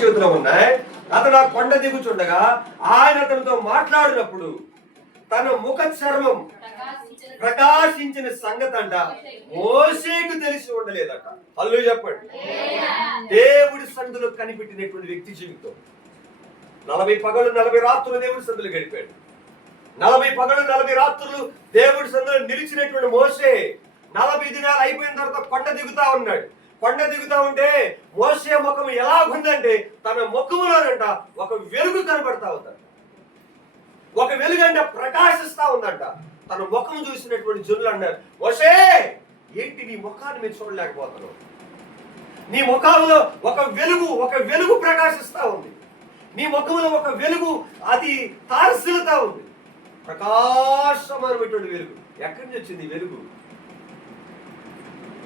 చేతిలో ఉన్నాయి. అతడు ఆ కొండ దిగుచుండగా ఆయన అతనితో మాట్లాడినప్పుడు తన ముఖ చర్మం ప్రకాశించిన సంగతి అంట మోషేకు తెలిసి ఉండలేదట. హల్లెలూయా చెప్పండి. దేవుడి సన్నిధిలో కనిపెట్టినటువంటి వ్యక్తి జీవితం 40 పగలు 40 రాత్రులు దేవుడి సన్నిధిలో గడిపాడు. 40 పగలు 40 రాత్రులు దేవుడి సన్నిధిలో నిలిచినటువంటి మోషే 40 దినాలు అయిపోయిన తర్వాత కొండ దిగుతా ఉన్నాడు. కొండ దిగుతా ఉంటే మోషే ముఖం ఎలాగుందంటే తన ముఖములోనంట ఒక వెలుగు కనబడతా ఉందంట. ఒక వెలుగు అంటే ప్రకాశిస్తా ఉందంట. తన ముఖం చూసినటువంటి జనులు అన్నారు, మోషే ఏంటి నీ ముఖాన్ని మీరు చూడలేకపోతున్నావు? నీ ముఖంలో ఒక వెలుగు ప్రకాశిస్తా ఉంది. నీ ముఖంలో ఒక వెలుగు అది తారసిల్లుతా ఉంది. ప్రకాశమైనటువంటి వెలుగు. ఎక్కడి నుంచి వచ్చింది ఈ వెలుగు?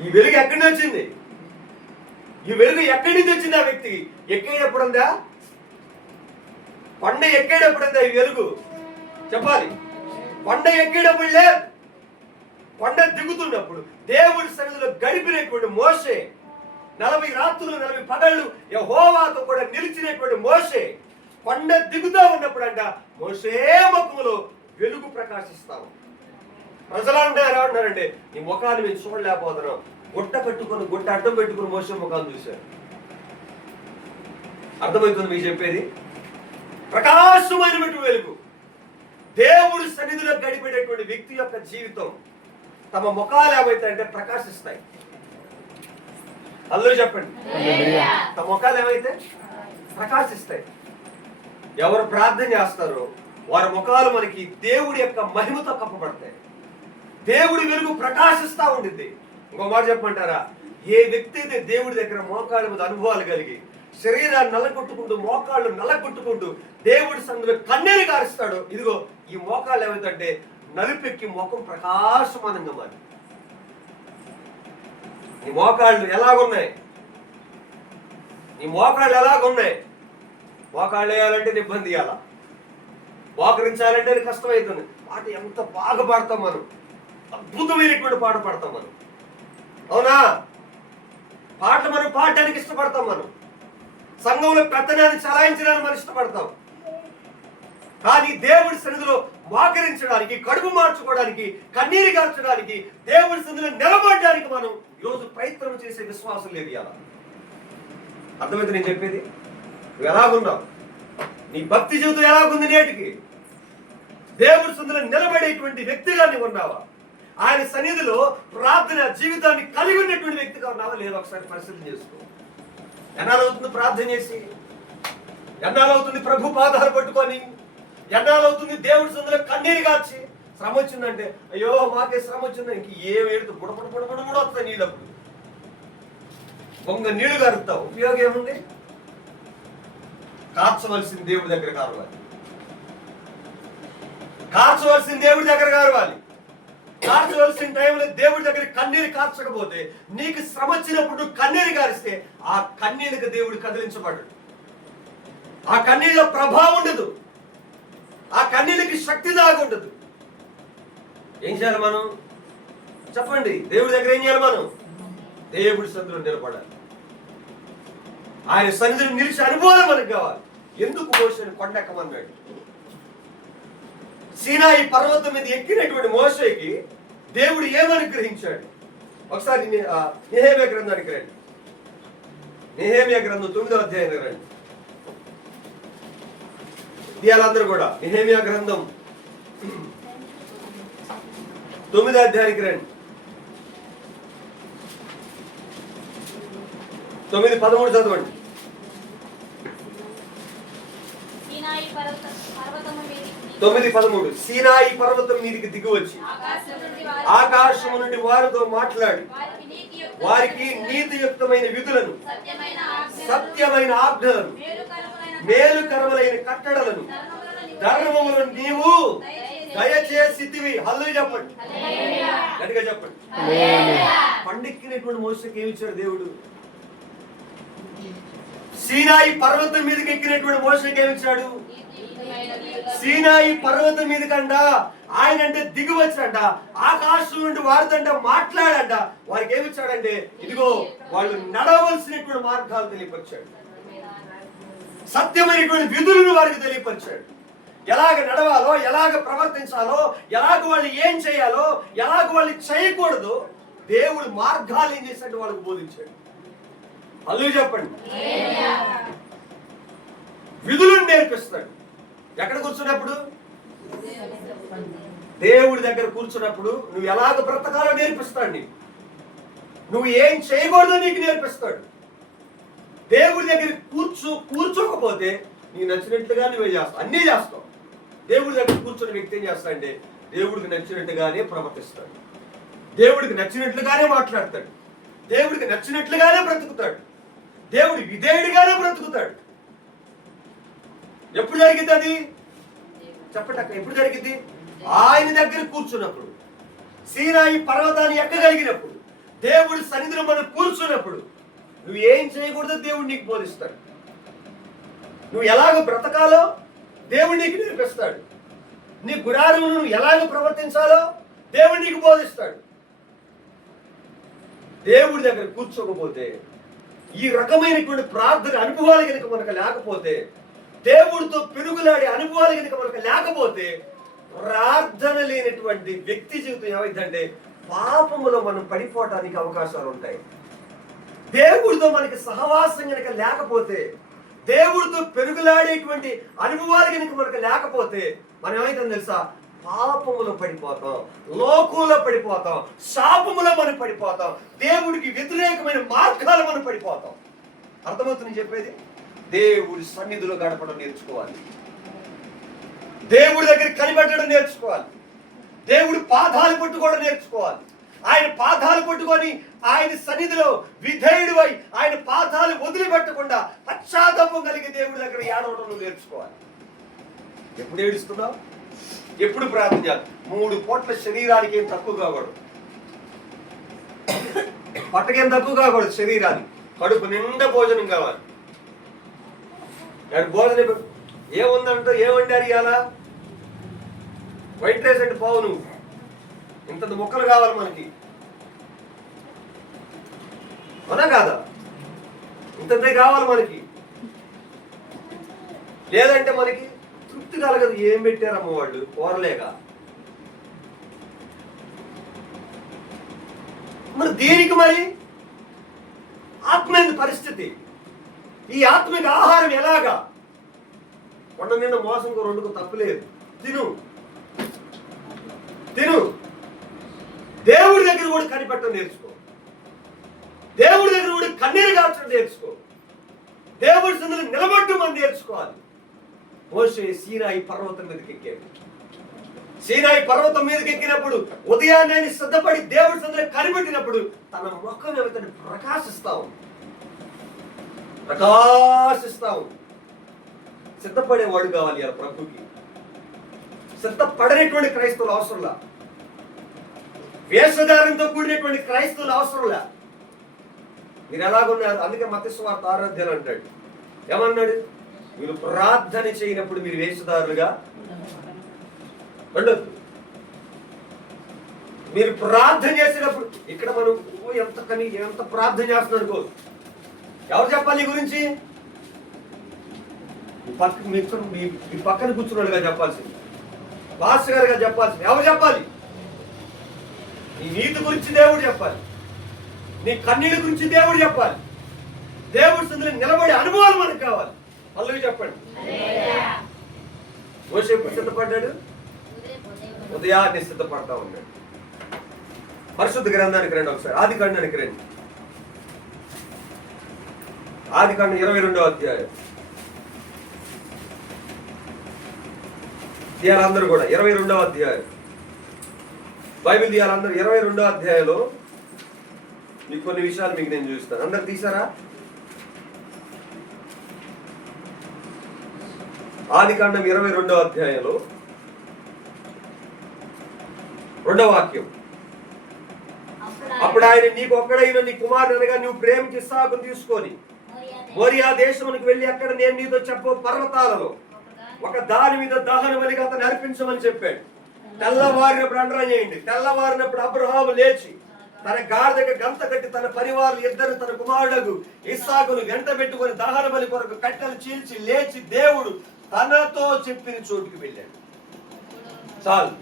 ఈ వెలుగు ఎక్కడి నుంచి వచ్చింది? ఈ వెలుగు ఎక్కడి నుంచి వచ్చింది? ఆ వ్యక్తికి ఎక్కేటప్పుడుందా? కొండ ఎక్కేటప్పుడుందా ఈ వెలుగు? చెప్పాలి. కొండ ఎక్కేటప్పుడు లేదు. కొండ దిగుతున్నప్పుడు దేవుడి సన్నిధిలో గడిపినటువంటి మోషే 40 రాత్రులు 40 పగళ్ళు యెహోవాతో కూడా నిలిచినటువంటి మోషే కొండ దిగుతూ ఉన్నప్పుడు అంట మోషే ముఖములో వెలుగు ప్రకాశిస్తాము. ప్రజలు అంటారంటే నీ ముఖాన్ని మేము చూడలేకపోతున్నాం. గుట్ట అడ్డం పెట్టుకుని మోసే ముఖాన్ని చూశారు. అర్థమవుతుంది మీకు చెప్పేది? ప్రకాశమైనటువంటి వెలుగు. దేవుడి సన్నిధిలో గడిపేటటువంటి వ్యక్తి యొక్క జీవితం తమ ముఖాలు ఏమైతాయంటే ప్రకాశిస్తాయి. హల్లెలూయా చెప్పండి. తమ ముఖాలు ఏమైతే ప్రకాశిస్తాయి. ఎవరు ప్రార్థన చేస్తారో వారి ముఖాలు మనకి దేవుడి యొక్క మహిమతో కప్పబడతాయి. దేవుడి వెలుగు ప్రకాశిస్తా ఉండింది. ఇంకో మాట చెప్పమంటారా? ఏ వ్యక్తి అయితే దేవుడి దగ్గర మోకాళ్ళ మీద అనుభవాలు కలిగి శరీరాన్ని నల్లగొట్టుకుంటూ మోకాళ్ళు నల్లగొట్టుకుంటూ దేవుడి సన్నిధిలో కన్నీరు కారుస్తాడో, ఇదిగో ఈ మోకాళ్ళు ఏమైతే నలుపెక్కి ముఖం ప్రకాశమానంగా మారి. నీ మోకాళ్ళు ఎలాగున్నాయి? నీ మోకాళ్ళు ఎలాగున్నాయి? మోకాళ్ళు వేయాలంటే ఇబ్బంది ఇవ్వాల, మోకరించాలంటే కష్టమవుతుంది. పాట ఎంత బాగా పాడతాం మనం, అద్భుతమైనటువంటి పాట పాడతాం మనం. అవునా? పాటలు మనం పాడడానికి ఇష్టపడతాం. మనం సంఘంలో పెత్తనాన్ని చలాయించడానికి మనం ఇష్టపడతాం. కానీ దేవుడి సన్నిధిలో మోకరించడానికి, కడుపు మార్చుకోవడానికి, కన్నీరు కార్చడానికి, దేవుడి సన్నిధిలో నిలబడడానికి మనం ఈరోజు ప్రయత్నం చేసే విశ్వాసం లేదు. ఇలా అర్థమైతే నేను చెప్పేది? నువ్వు ఎలాగున్నావు? నీ భక్తి జీవితం ఎలాగుంది? నేటికి దేవుడి సన్నిధిలో నిలబడేటువంటి వ్యక్తిగా నీవు ఉన్నావా? ఆయన సన్నిధిలో ప్రార్థన జీవితాన్ని కలిగి ఉన్నటువంటి వ్యక్తిగా ఉన్నావా లేదో ఒకసారి పరిశీలన చేసుకో. ఎన్నాళ్ళవుతుంది ప్రార్థన చేసి? ఎన్నాళ్ళవుతుంది ప్రభు పాదాలు పట్టుకొని? ఎన్నాళ్ళవుతుంది దేవుడి సన్నిధిలో కన్నీరు కాచి? శ్రమ వచ్చిందంటే అయ్యో మాకే శ్రమ వచ్చిందా, ఇంక ఏం ఏడుతూ బుడబుడ వస్తాయి నీళ్ళప్పుడు. బొంగ నీళ్లు గారుతావు, ఉపయోగం ఏముంది? కార్చవలసింది దేవుడి దగ్గర కావాలి. కార్చవలసింది దేవుడి దగ్గర కావాలి. కార్చవలసిన టైంలో దేవుడి దగ్గర కన్నీరు కార్చకపోతే, నీకు శ్రమ వచ్చినప్పుడు కన్నీరు కారిస్తే ఆ కన్నీళ్ళకి దేవుడు కదిలించబడు. ఆ కన్నీళ్ళ ప్రభావం ఉండదు. ఆ కన్నీళ్ళకి శక్తి దాగి ఉండదు. ఏం చేయాలి మనం? చెప్పండి. దేవుడి దగ్గర ఏం చేయాలి మనం? దేవుడి సన్నిధిలో నిలబడాలి. ఆయన సన్నిధిలో నిలిచి అనుభవాలు మనకు కావాలి. ఎందుకు మోషేని కొండెక్కమన్నాడు? సీనాయి పర్వతం మీద ఎక్కినటువంటి మోషేకి దేవుడు ఏమని గ్రహించాడు? ఒకసారి నెహెమ్యా గ్రంథానికి రండి. నెహెమ్యా గ్రంథం 9వ అధ్యాయానికి రండి. ఇవాళందరూ కూడా నెహెమ్యా గ్రంథం 9వ అధ్యాయానికి రండి. 9:13 చదవండి. 9:13 సీనాయి పర్వతం మీదికి దిగి వచ్చి ఆకాశము నుండి వారితో మాట్లాడి వారికి నీతియుక్తమైన విధులను, సత్యమైన ఆజ్ఞలను, మేలుకరములైన కట్టడలను, ధర్మములను నీవు దయచేసితివి. హల్లెలూయా చెప్పండి. గట్టిగా చెప్పండి. పండెక్కినటువంటి మోషేకి ఏమి ఇచ్చాడు దేవుడు? సీనాయి పర్వతం మీదకి ఎక్కినటువంటి మోషేకి ఏమి ఇచ్చాడు? సీనాయి పర్వతం మీద కంట ఆయన అంటే దిగి వచ్చాడంట. ఆకాశం నుండి వారితో మాట్లాడంట. వారికి ఏమి ఇచ్చాడంటే ఇదిగో వాళ్ళు నడవలసినటువంటి మార్గాలు తెలియపరిచాడు. సత్యమైనటువంటి విధులను వారికి తెలియపరిచాడు. ఎలాగ నడవాలో, ఎలాగ ప్రవర్తించాలో, ఎలాగ వాళ్ళు ఏం చేయాలో, ఎలాగ వాళ్ళు చేయకూడదు, దేవుడు మార్గాలు ఏం చేశాడు వాళ్ళకు బోధించాడు. అల్లు చెప్పండి. విధులను నేర్పిస్తాడు. ఎక్కడ కూర్చున్నప్పుడు? దేవుడి దగ్గర కూర్చున్నప్పుడు నువ్వు ఎలాగ బ్రతకాలో నేర్పిస్తాడు. నీకు నువ్వు ఏం చేయకూడదో నీకు నేర్పిస్తాడు. దేవుడి దగ్గర కూర్చోకపోతే నీకు నచ్చినట్లుగా నువ్వే చేస్తావు, అన్నీ చేస్తావు. దేవుడి దగ్గర కూర్చున్న వ్యక్తి ఏం చేస్తాడంటే దేవుడికి నచ్చినట్టుగానే ప్రవర్తిస్తాడు, దేవుడికి నచ్చినట్లుగానే మాట్లాడతాడు, దేవుడికి నచ్చినట్లుగానే బ్రతుకుతాడు, దేవుడి విధేయుడిగానే బ్రతుకుతాడు. ఎప్పుడు జరిగింది అది? చెప్పండి అక్క, ఎప్పుడు జరిగింది? ఆయన దగ్గర కూర్చున్నప్పుడు, సీనాయి పర్వతాన్ని ఎక్కగలిగినప్పుడు, దేవుడి సన్నిధిలో మనం కూర్చున్నప్పుడు నువ్వు ఏం చేయకూడదో దేవుడు నీకు బోధిస్తాడు. నువ్వు ఎలాగ బ్రతకాలో దేవుడు నీకు నేర్పిస్తాడు. నీ గుడారంలో నువ్వు ఎలాగ ప్రవర్తించాలో దేవుడు నీకు బోధిస్తాడు. దేవుడి దగ్గర కూర్చోకపోతే, ఈ రకమైనటువంటి ప్రార్థన అనుభవాలు కనుక మనకు లేకపోతే, దేవుడితో పెరుగులాడే అనుభవాలు కనుక మనకు లేకపోతే, ప్రార్థన లేనటువంటి వ్యక్తి జీవితం ఏమైందంటే పాపములో మనం పడిపోవటానికి అవకాశాలు ఉంటాయి. దేవుడితో మనకి సహవాసం కనుక లేకపోతే, దేవుడితో పెరుగులాడేటువంటి అనుభవాలు కనుక మనకు లేకపోతే మనం ఏమైతుందో తెలుసా? పాపములో పడిపోతాం, లోకంలో పడిపోతాం, శాపములో మనం పడిపోతాం, దేవుడికి వ్యతిరేకమైన మార్గాలు మనం పడిపోతాం. అర్థమవుతుంది చెప్పేది? దేవుడి సన్నిధిలో గడపడం నేర్చుకోవాలి, దేవుడి దగ్గర కనిపెట్టడం నేర్చుకోవాలి, దేవుడి పాదాలు పట్టుకోవడం నేర్చుకోవాలి. ఆయన పాదాలు పట్టుకొని ఆయన సన్నిధిలో విధేయుడివై ఆయన పాదాలు వదిలిపెట్టకుండా పశ్చాత్తాపం కలిగి దేవుడి దగ్గర ఏడవడం నేర్చుకోవాలి. ఎప్పుడు ఏడుస్తున్నావు? ఎప్పుడు ప్రార్థన చేయాలి? 3 పూట్ల శరీరానికి ఏం తక్కువ కాకూడదు, పట్టకేం తక్కువ కాకూడదు. శరీరానికి కడుపు నిండా భోజనం కావాలి. భోజనం ఏముందంటే ఏమంటారు ఇవాళ? వైట్ రైస్ అంటే పావు, నువ్వు ఇంత ముక్కలు కావాలి మనకి, అవునా కాదా? ఇంతంతే కావాలి మనకి, లేదంటే మనకి తృప్తి కలగదు. ఏం పెట్టారమ్మ వాళ్ళు? కూరలేగా. మరి దీనికి మరి ఆత్మీయ పరిస్థితి, ఈ ఆత్మిక ఆహారం ఎలాగా? కొండ నిండా మోసంకు 2కు తప్పులేదు, తిను తిను. దేవుడి దగ్గర కూడా కనిపెట్టడం నేర్చుకో, దేవుడి దగ్గర కూడా కన్నీరు కాల్చడం నేర్చుకో, దేవుడి సన్నిధిలో నిలబడ్డం మనం నేర్చుకోవాలి. మోషే సీనాయి పర్వతం మీదకి ఎక్కాడు. సీనాయి పర్వతం మీదకి ఎక్కినప్పుడు ఉదయాన్నే ఆయన సిద్ధపడి దేవుడి సన్నిధిలో కనిపెట్టినప్పుడు తన ముఖం ఏమైతే ప్రకాశిస్తావు. సిద్ధపడేవాడు కావాలి ఆ ప్రభుకి. సిద్ధపడనేటువంటి క్రైస్తవులు అవసరంలా, వేషధారంతో కూడినటువంటి క్రైస్తవులు అవసరంలా. మీరు ఎలాగున్నారు? అందుకే మత్తయి సువార్త 6వ అధ్యాయం అంటాడు, ఏమన్నాడు? మీరు ప్రార్థన చేయనప్పుడు మీరు వేషధారులుగా ఉండొద్దు. మీరు ప్రార్థన చేసేటప్పుడు ఇక్కడ మనం ఎంత ప్రార్థన చేస్తున్నాడు అనుకో, ఎవరు చెప్పాలి నీ గురించి? మీ పక్కన కూర్చున్నాడుగా చెప్పాల్సింది, పాస్టర్ గారుగా చెప్పాల్సింది. ఎవరు చెప్పాలి? నీ నీతి గురించి దేవుడు చెప్పాలి, నీ కన్నీళ్ళ గురించి దేవుడు చెప్పాలి. దేవుడి సన్నిధిలో నిలబడే అనుభవాలు మనకు కావాలి. పల్లవి చెప్పండి. మోషే ఎప్పుడు సిద్ధపడ్డాడు? ఉదయాన్నే సిద్ధపడతా ఉన్నాడు. పరిశుద్ధ గ్రంథానికి రండి ఒకసారి, ఆదికాండానికి రండి. ఆదికాండం 22వ అధ్యాయం. తీయాలందరూ కూడా 22వ అధ్యాయం బైబిల్ తీయాలందరూ. 22వ అధ్యాయంలో మీకు కొన్ని విషయాలు మీకు నేను చూస్తాను. అందరు తీసారా? ఆదికాండం 22వ అధ్యాయంలో 2వ వాక్యం. అప్పుడు ఆయన, నీకు ఒక్కడైన నీ కుమారుడు అనగా నువ్వు ప్రేమించి ఇస్సాకును తీసుకొని మోరియా దేశమునికి వెళ్ళి అక్కడ నేను నీతో చెప్పు పర్వతాలలో ఒక దాని మీద దహన బలిగా అతను అర్పించమని చెప్పాడు. తెల్లవారినప్పుడు అండరం చేయండి. తెల్లవారినప్పుడు అబ్రహాము లేచి తన గాడిదకు గంత కట్టి తన పరివారం ఇద్దరు తన కుమారుడు ఇస్సాకును వెంట పెట్టుకొని దహన బలి కొరకు కట్టెలు చీల్చి లేచి దేవుడు తనతో చెప్పిన చోటుకి వెళ్ళాడు. చాలు.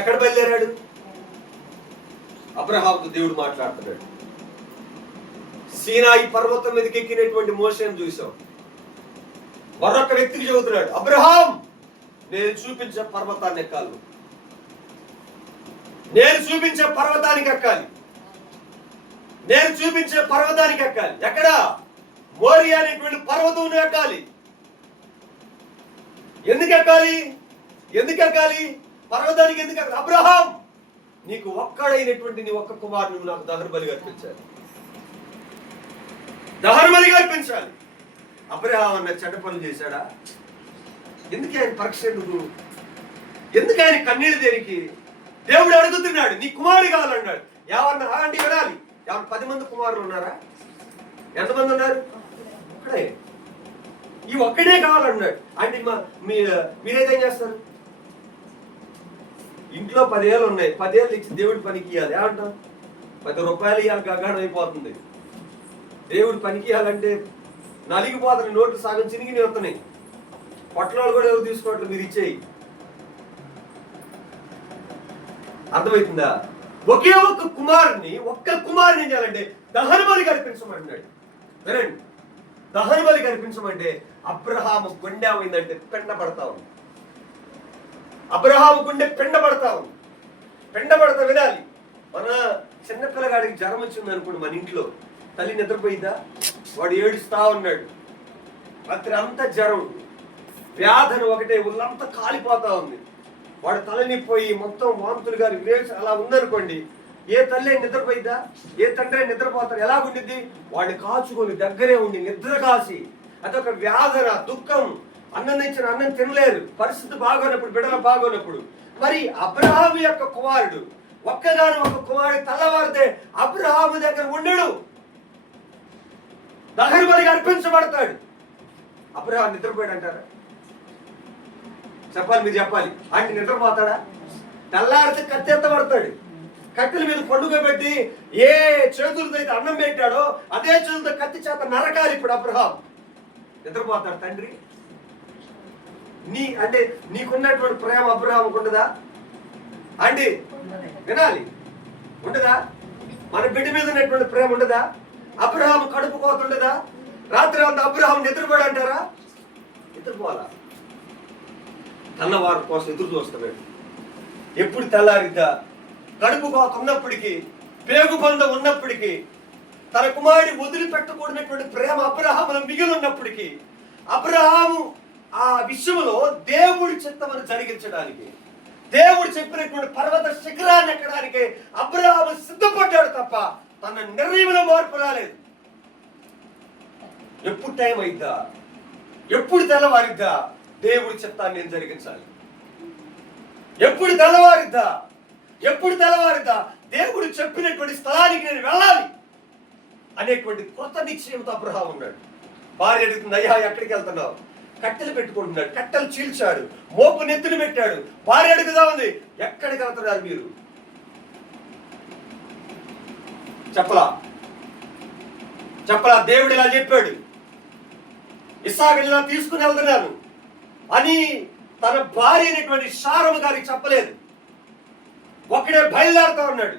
ఎక్కడ బయలుదేరాడు? అబ్రహాముతో దేవుడు మాట్లాడుతున్నాడు. సీనాయి పర్వతం మీదకి ఎక్కినటువంటి మోషేను చూసాం. మరొక వ్యక్తికి చెబుతున్నాడు, అబ్రహాం నేను చూపించే పర్వతాన్ని ఎక్కాలి, నేను చూపించే పర్వతానికి ఎక్కాలి, నేను చూపించే పర్వతానికి ఎక్కాలి. ఎక్కడ? మోరియా అనేటువంటి పర్వతం ఎక్కాలి. ఎందుకు ఎక్కాలి? ఎందుకు ఎక్కాలి? పర్వతానికి ఎందుకు ఎక్కాలి? అబ్రహాం నీకు ఒక్కడైనటువంటి నీ ఒక్క కుమారుని నాకు దహన బలిగా అర్పించాలి, దహన బలిగా అర్పించాలి. అబ్రహాం అన్న చెడ్డ పనులు చేశాడా? ఎందుకు ఆయన పరీక్ష? ఎందుకు ఆయన కన్నీళ్ళు దేనికి? దేవుడు అడుగుతున్నాడు, నీ కుమారుడు కావాలన్నాడు. ఎవరన్నా అంటే వినాలి. ఎవరు 10 మంది కుమారులు ఉన్నారా? ఎంతమంది ఉన్నారు? ఒక్కడే. ఈ ఒక్కడే కావాలన్నాడు. అంటే మీరైతే ఏం చేస్తారు? ఇంట్లో 10 ఏళ్ళు ఉన్నాయి, 10 ఏళ్ళు ఇచ్చి దేవుడి పనికి ఇవ్వాలి. ఏమంటాం? 10 రూపాయలు ఇవ్వాలి, గగాడం అయిపోతుంది. దేవుడి పనికి ఇవ్వాలంటే నలిగిపోతుంది, నోట్లు సగం చినిగి వస్తున్నాయి. పొట్టలు కూడా ఎవరు తీసుకోవట్లేదు, మీరు ఇచ్చేయి. అర్థమవుతుందా? ఒకే ఒక్క కుమారుని ఏం చేయాలంటే దహన బలి కల్పించమంటున్నాడు. వినండి, దహన బలి కల్పించమంటే అబ్రహాము గుండె ఏమైందంటే పెండ పడతా ఉంది. అబ్రహాము గుండె పెండ పడతా ఉంది. పెండ పడతా వినాలి. మన చిన్నపిల్లగాడికి జ్వరం వచ్చింది అనుకోండి, మన ఇంట్లో తల్లి నిద్రపోయిందా? వాడు ఏడుస్తా ఉన్నాడు. రాత్రి అంతా జ్వరం, వ్యాధన ఒకటే, ఒళ్ళంతా కాలిపోతా ఉంది. వాడు తలనిపోయి మొత్తం వాంతులు గారి వేసి అలా ఉందనుకోండి, ఏ తల్లి నిద్రపోయిద్దా? ఏ తండ్రి నిద్రపోతారు? ఎలా ఉండిద్ది? వాడిని కాచుకొని దగ్గరే ఉండి నిద్ర కాసి, అదొక వ్యాధన, దుఃఖం. అన్నం తెచ్చిన అన్నం తినలేరు, పరిస్థితి బాగోనప్పుడు, బిడ్డలు బాగోనప్పుడు. మరి అబ్రహాము యొక్క కుమారుడు ఒక్కగాను ఒక కుమారుడు తెల్లవారితే అబ్రహాము దగ్గర ఉండడు, దహన బలిగా అర్పించబడతాడు. అబ్రహాము నిద్రపోయాడు అంటారా? చెప్పాలి, మీరు చెప్పాలి. ఆయన నిద్రపోతాడా? తెల్లారితే కత్తి ఎత్తబడతాడు. కట్టెల మీద పండుగ పెట్టి ఏ చేతులతో అయితే అన్నం పెట్టాడో అదే చేతులతో కత్తి చేత నరకాలి. ఇప్పుడు అబ్రహాం నిద్రపోతాడు. తండ్రి అంటే నీకున్నటువంటి ప్రేమ అబ్రహాంకు ఉండదా అండి? వినాలి, ఉండదా? మన బిడ్డ మీద ఉన్నటువంటి ప్రేమ ఉండదా? అబ్రహాం కడుపు కోతుండదా? రాత్రి అంత అబ్రహాం నిద్రపోయాడు అంటారా? నిద్రపోవాలా? అన్నవారి కోసం ఎదురు చూస్తున్నాడు. ఎప్పుడు తెల్లారిద్దా? కడుపు కోత ఉన్నప్పటికీ, పేగు బంధం ఉన్నప్పటికీ, తన కుమారుడి వదిలిపెట్టకూడనటువంటి ప్రేమ అబ్రహాములో మిగిలి ఉన్నప్పటికీ, అబ్రహాము ఆ విషయంలో దేవుడి చిత్తమని జరిగించడానికి, దేవుడు చెప్పినటువంటి పర్వత శిఖరాన్ని ఎక్కడానికి అబ్రహాము సిద్ధపడ్డాడు తప్ప తన నిర్ణయంలో మార్పు రాలేదు. ఎప్పుడు టైం అయిద్దా? ఎప్పుడు తెల్లవారిద్దా? దేవుడి చిత్తాన్ని నేను జరిగించాలి. ఎప్పుడు తెల్లవారిద్దా? ఎప్పుడు తెల్లవారిద్దా? దేవుడు చెప్పినటువంటి స్థలానికి నేను వెళ్ళాలి అనేటువంటి కొత్త నిశ్చయంతో అబ్రహాం ఉన్నాడు. భార్య అడుగుతుంది, అయ్యా ఎక్కడికి వెళ్తున్నావు? కట్టెలు పెట్టుకుంటున్నాడు. కట్టెలు చీల్చాడు, మోపు నెత్తిని పెట్టాడు. భార్య అడుగుదా ఉంది, ఎక్కడికి వెళ్తున్నారు మీరు? చెప్పలా? దేవుడు ఇలా చెప్పాడు, ఇస్సాకుని ఇలా తీసుకుని వెళ్తున్నాను అని తన భార్య అయినటువంటి శారము గారికి చెప్పలేదు. ఒక్కడే బయలుదేరుతా ఉన్నాడు.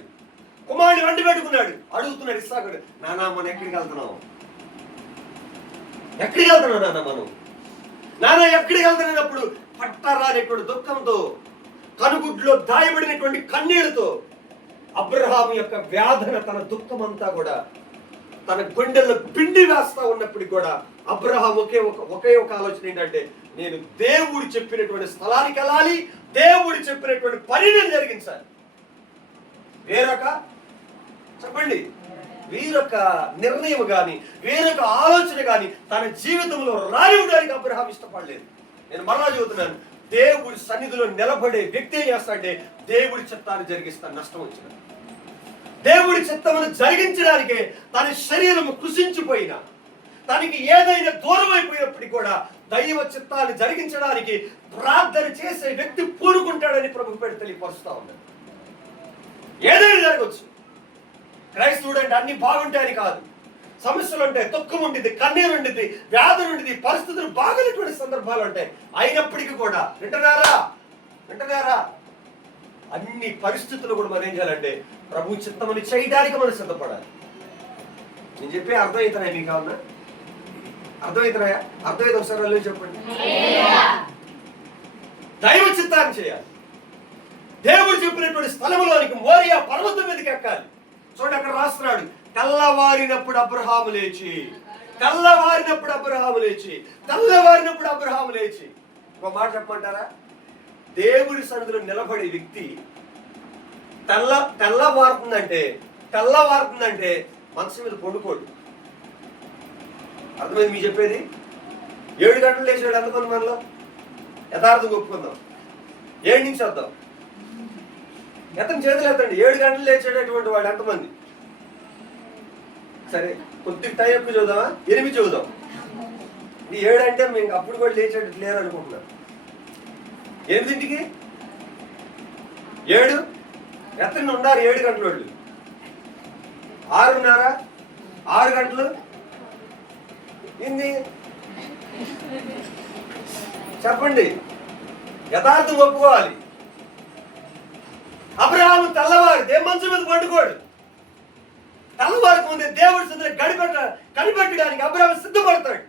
కుమారుని వండి పెట్టుకున్నాడు. అడుగుతున్నాడు ఇస్సాకుడు, నానా మనం ఎక్కడికి వెళ్తున్నావు? ఎక్కడికి వెళ్తున్నావు నాన్న? మనం నాన్న ఎక్కడికి వెళ్తున్నప్పుడు పట్టరానటువంటి దుఃఖంతో, కనుగుడ్లో దాయబడినటువంటి కన్నీళ్లతో అబ్రహాము యొక్క వ్యాధన, తన దుఃఖం అంతా కూడా తన గుండెల్లో పిండి వేస్తా ఉన్నప్పటికీ కూడా అబ్రహాం ఒకే ఒక ఆలోచన ఏంటంటే, నేను దేవుడు చెప్పినటువంటి స్థలానికి వెళ్ళాలి, దేవుడు చెప్పినటువంటి పనిని జరిగించాలి. వేరొక నిర్ణయం కానీ, వేరొక ఆలోచన కానీ తన జీవితంలో రానివ్వడానికి అబ్రహాం ఇష్టపడలేదు. నేను మరలా చెబుతున్నాను, దేవుడి సన్నిధిలో నిలబడే వ్యక్తి ఏం చేస్తాడంటే దేవుడి చిత్తాన్ని జరిగిస్తాను. నష్టం వచ్చిన దేవుడి చిత్తమును జరిగించడానికే తన శరీరం కృషించిపోయినా, తనకి ఏదైనా దూరం అయిపోయినప్పటికీ కూడా దైవ చిత్తాన్ని జరిగించడానికి ప్రార్థన చేసే వ్యక్తి పూనుకుంటాడని ప్రభు పేరు తెలియపరుస్తా ఉన్నాడు. ఏదైనా జరగవచ్చు. క్రైస్తవుడు అంటే అన్ని బాగుంటాయని కాదు. సమస్యలు ఉంటాయి, దుఃఖం ఉంటుంది, కన్నీరు ఉంటుంది, వ్యాధులు ఉంటుంది, పరిస్థితులు బాగలేటువంటి సందర్భాలు ఉంటాయి. అయినప్పటికీ కూడా వింటున్నారా అన్ని పరిస్థితులు కూడా మనం ఏం చేయాలంటే ప్రభు చిత్తమని చేయడానికి మనం సిద్ధపడాలి. నేను చెప్పే అర్థమవుతున్నాయా? మీకు కావునా అర్థమవుతున్నాయా? అర్థమైతే ఒకసారి వాళ్ళు చెప్పండి. దైవ చిత్తాన్ని చేయాలి. దేవుడు చెప్పినటువంటి స్థలంలోనికి మోరియా పర్వతం మీదకి ఎక్కాలి. చూడండి, అక్కడ రాస్తున్నాడు, తెల్లవారినప్పుడు అబ్రహాము లేచి ఒక మాట చెప్పమంటారా? దేవుడి సన్నిధిలో నిలబడే వ్యక్తి తెల్లవారుతుందంటే మనసు మీద పడుకోడు. అర్థమైంది మీ చెప్పేది? 7 గంటలు లేచాడు ఎంతమంది మనలో? యథార్థం ఒప్పుకుందాం. 7 నుంచి వద్దాం. ఎతని చేతులు ఎత్తండి. 7 గంటలు లేచేటటువంటి వాడు ఎంతమంది? సరే, కొద్దిగా టైం ఎక్కువ చూద్దామా? 8 చూద్దాం. ఇది 7 అంటే మేము అప్పుడు కూడా లేచేటట్టు లేరు అనుకుంటున్నాను. 8ంటికి 7 ఎత్తని ఉన్నారు. 7 గంటల వాళ్ళు 6:30 6 గంటలు ఏంది చెప్పండి? యథార్థం ఒప్పుకోవాలి. అబ్రహాము తెల్లవారు మంచు మీద పండుకోడు. తెల్లవారికి ముందే దేవుడి సన్నిధిలో కనిపెట్టడానికి అబ్రహాం సిద్ధపడతాడు.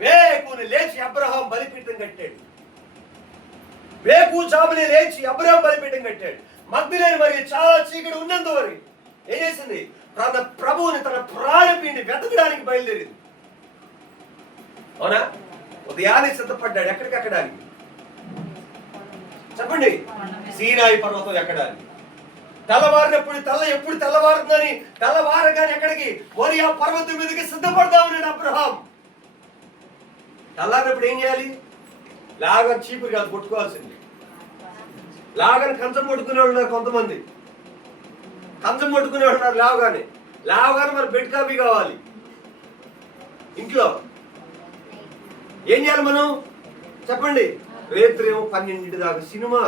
వేకుని లేచి అబ్రహాం బలిపీఠం కట్టాడు. వేకుజామునే లేచి అబ్రహాం బలిపీఠం కట్టాడు. మగ్ధులేని మరి చాలా చీకటి ఉన్నంతవరకు ఏం చేసింది? తన ప్రభువుని తన ప్రాణపిండి వెతకడానికి బయలుదేరింది. అవునా? ఉదయాన్నే సిద్ధపడ్డాడు. ఎక్కడికి ఎక్కడానికి చెప్పండి? సీనాయి పర్వతం ఎక్కడానికి. తెల్లవారినప్పుడు ఎప్పుడు తెల్లవారుతుందని తెల్లవారగానే ఎక్కడికి? మోరియా పర్వతం మీదకి సిద్ధపడదామన్నాడు అబ్రహాం. తెల్లారినప్పుడు ఏం చేయాలి? లాగని చీపురు కాదు కొట్టుకోవాల్సింది. లాగని కంచం కొట్టుకునే ఉన్నారు కొంతమంది. కంచం కొట్టుకునే ఉన్నారు లావగానే మరి బెడ్ కాఫీ కావాలి ఇంట్లో. ఏం చేయాలి మనం చెప్పండి? రేత్రేమో 12 దాకా సినిమా,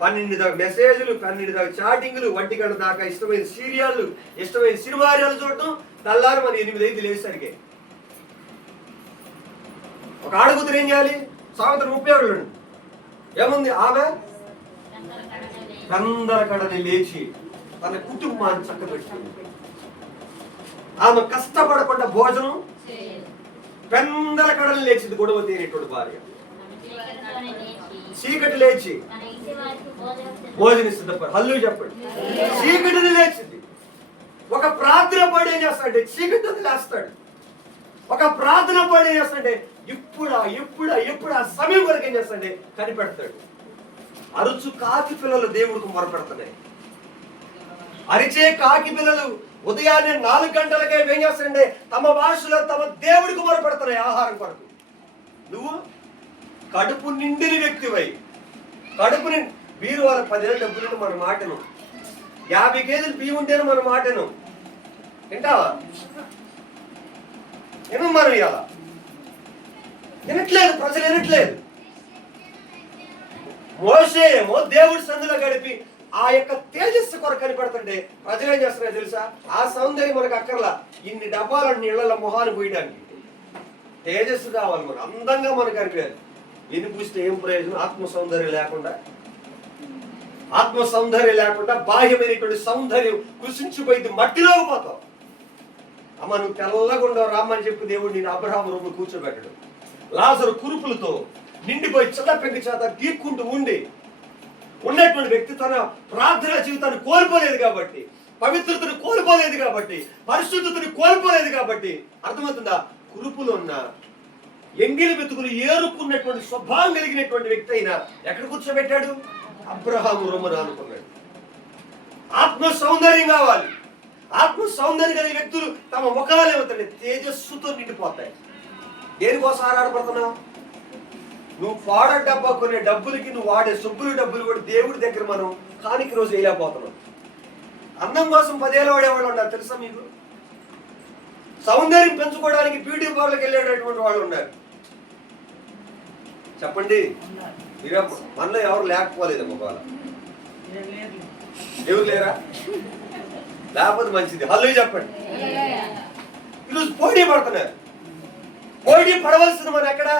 12 దాకా మెసేజ్లు, 12 దాకా చాటింగ్లు, 1 గంట దాకా ఇష్టమైన సీరియళ్ళు, ఇష్టమైన సినిమాలు చూడటం. తెల్లారు మరి 8 5 లేసరికి ఒక ఆడకూతురు ఏం చేయాలి? సాయంత్రం 30 ఏముంది? ఆమె కందరకడని లేచి తన కుటుంబాన్ని చక్కబెట్టుకుంది. ఆమె కష్టపడకుండా భోజనం పెందలకడని లేచింది. గొడవ తీరేటువంటి భార్య చీకటి లేచి భోజనం సిద్ధపడి హల్లు చెప్పండి. చీకటిని లేచింది. ఒక ప్రార్థన పడి ఏం చేస్తాడంటే చీకటిని లేస్తాడు. ఒక ప్రార్థన పడి ఏం చేస్తాడంటే ఇప్పుడు ఆ సమయం వరకు ఏం చేస్తాడంటే కనిపెడతాడు. అరుచు కాకి పిల్లలు దేవుడికి మొరపెడుతున్నాయి. అరిచే కాకి పిల్లలు ఉదయాన్నే 4 గంటలకే ఏం చేస్తాడంటే తమ భాషలో తమ దేవుడికి మొరపెడుతున్నాయి ఆహారం కొరకు. నువ్వు కడుపు నిండిన వ్యక్తివై కడుపు వీరు వాళ్ళ 10 ఏళ్ళ డబ్బులు మన మాటను 50 కేజీలు బియ్యం ఉంటేనే మన మాటను వింటావా? ఏమో మనం ఇవాళ వినట్లేదు, ప్రజలు వినట్లేదు. మోషే ఏమో దేవుడి సందులో గడిపి ఆ యొక్క తేజస్సు కొరకు కనిపెడుతుంటే ప్రజలు ఏం చేస్తున్నారో తెలుసా? ఆ సౌందర్యం మనకు అక్కర్లా. ఇన్ని డబ్బాలు నీళ్ళలో మొహాలు పోయడానికి తేజస్సు కావాలి. మనకు అందంగా మనకు కనిపించాలి. ఎన్ని పూస్తే ఏం ప్రయోజనం? ఆత్మ సౌందర్యం లేకుండా బాహ్యమైనటువంటి సౌందర్యం కృషించిపోయింది, మట్టిలోకి పోతావు. అమ్మ నువ్వు తెల్లగుండవు రామ్మని చెప్పి దేవుడు నేను అబ్రహాము రూములు కూర్చోబెట్టడు. లాజరు కురుపులతో నిండిపోయి చిల్ల పెంకి చేత గీక్కుంటూ ఉండి ఉన్నటువంటి వ్యక్తి తన ప్రార్థన జీవితాన్ని కోల్పోలేదు కాబట్టి, పవిత్రతను కోల్పోలేదు కాబట్టి, పరిశుద్ధతను కోల్పోలేదు కాబట్టి, అర్థమవుతుందా? కురుపులు ఉన్న ఎంగిలి మెతుకులు ఏరుకున్నటువంటి స్వభావం కలిగినటువంటి వ్యక్తి అయినా ఎక్కడ కూర్చోబెట్టాడు? అబ్రహాము రొమ్మున అనుకున్నాడు. ఆత్మ సౌందర్యం కావాలి. ఆత్మ సౌందర్యం కలిగిన వ్యక్తులు తమ ముఖాలు ఏమవుతాయి? తేజస్సుతో నిండిపోతాయి. దేనికోసం ఆరాటపడుతున్నావు? నువ్వు పాడ డబ్బా కొనే డబ్బులకి నువ్వు వాడే సొబ్బులు డబ్బులు కూడా దేవుడి దగ్గర మనం కానికి రోజు వేయలేకపోతున్నాం. అందం కోసం 10 ఏళ్ళ వాడేవాళ్ళు ఉన్నారు తెలుసా మీకు? సౌందర్యం పెంచుకోవడానికి బ్యూటీ పార్లర్కి వెళ్ళేటటువంటి వాళ్ళు ఉన్నారు. చెప్పండి, మనలో ఎవరు లేకపోలేదు. దేవుడు లేరా? లేకపోతే మంచిది. హల్లు చెప్పండి. ఈరోజు పోటీ పడుతున్నారు. పోటీ పడవలసిన మనం ఎక్కడ?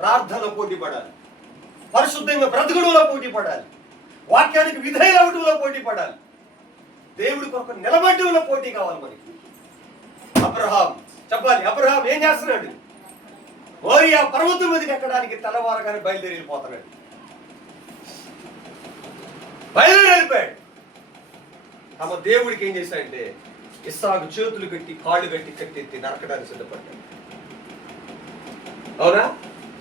ప్రార్థనలో పోటీ పడాలి, పరిశుద్ధంగా బ్రతుకుడులో పోటీ పడాలి, వాక్యానికి విధేయులవడంలో పోటీ పడాలి, దేవుడి కొరకు నిలబడ్డంలో పోటీ కావాలి మనకి. అబ్రహాం చెప్పాలి. అబ్రహాం ఏం చేస్తున్నాడు? మోరియా పర్వతం మీదకి ఎక్కడానికి తెల్లవారగానే బయలుదేరి వెళ్ళిపోతున్నాడు. వెళ్ళిపోయాడు. తమ దేవుడికి ఏం చేశాడంటే ఇస్సాకు చేతులు కట్టి కాళ్ళు కట్టి కట్టెత్తి నరకడానికి సిద్ధపడ్డాడు. అవునా?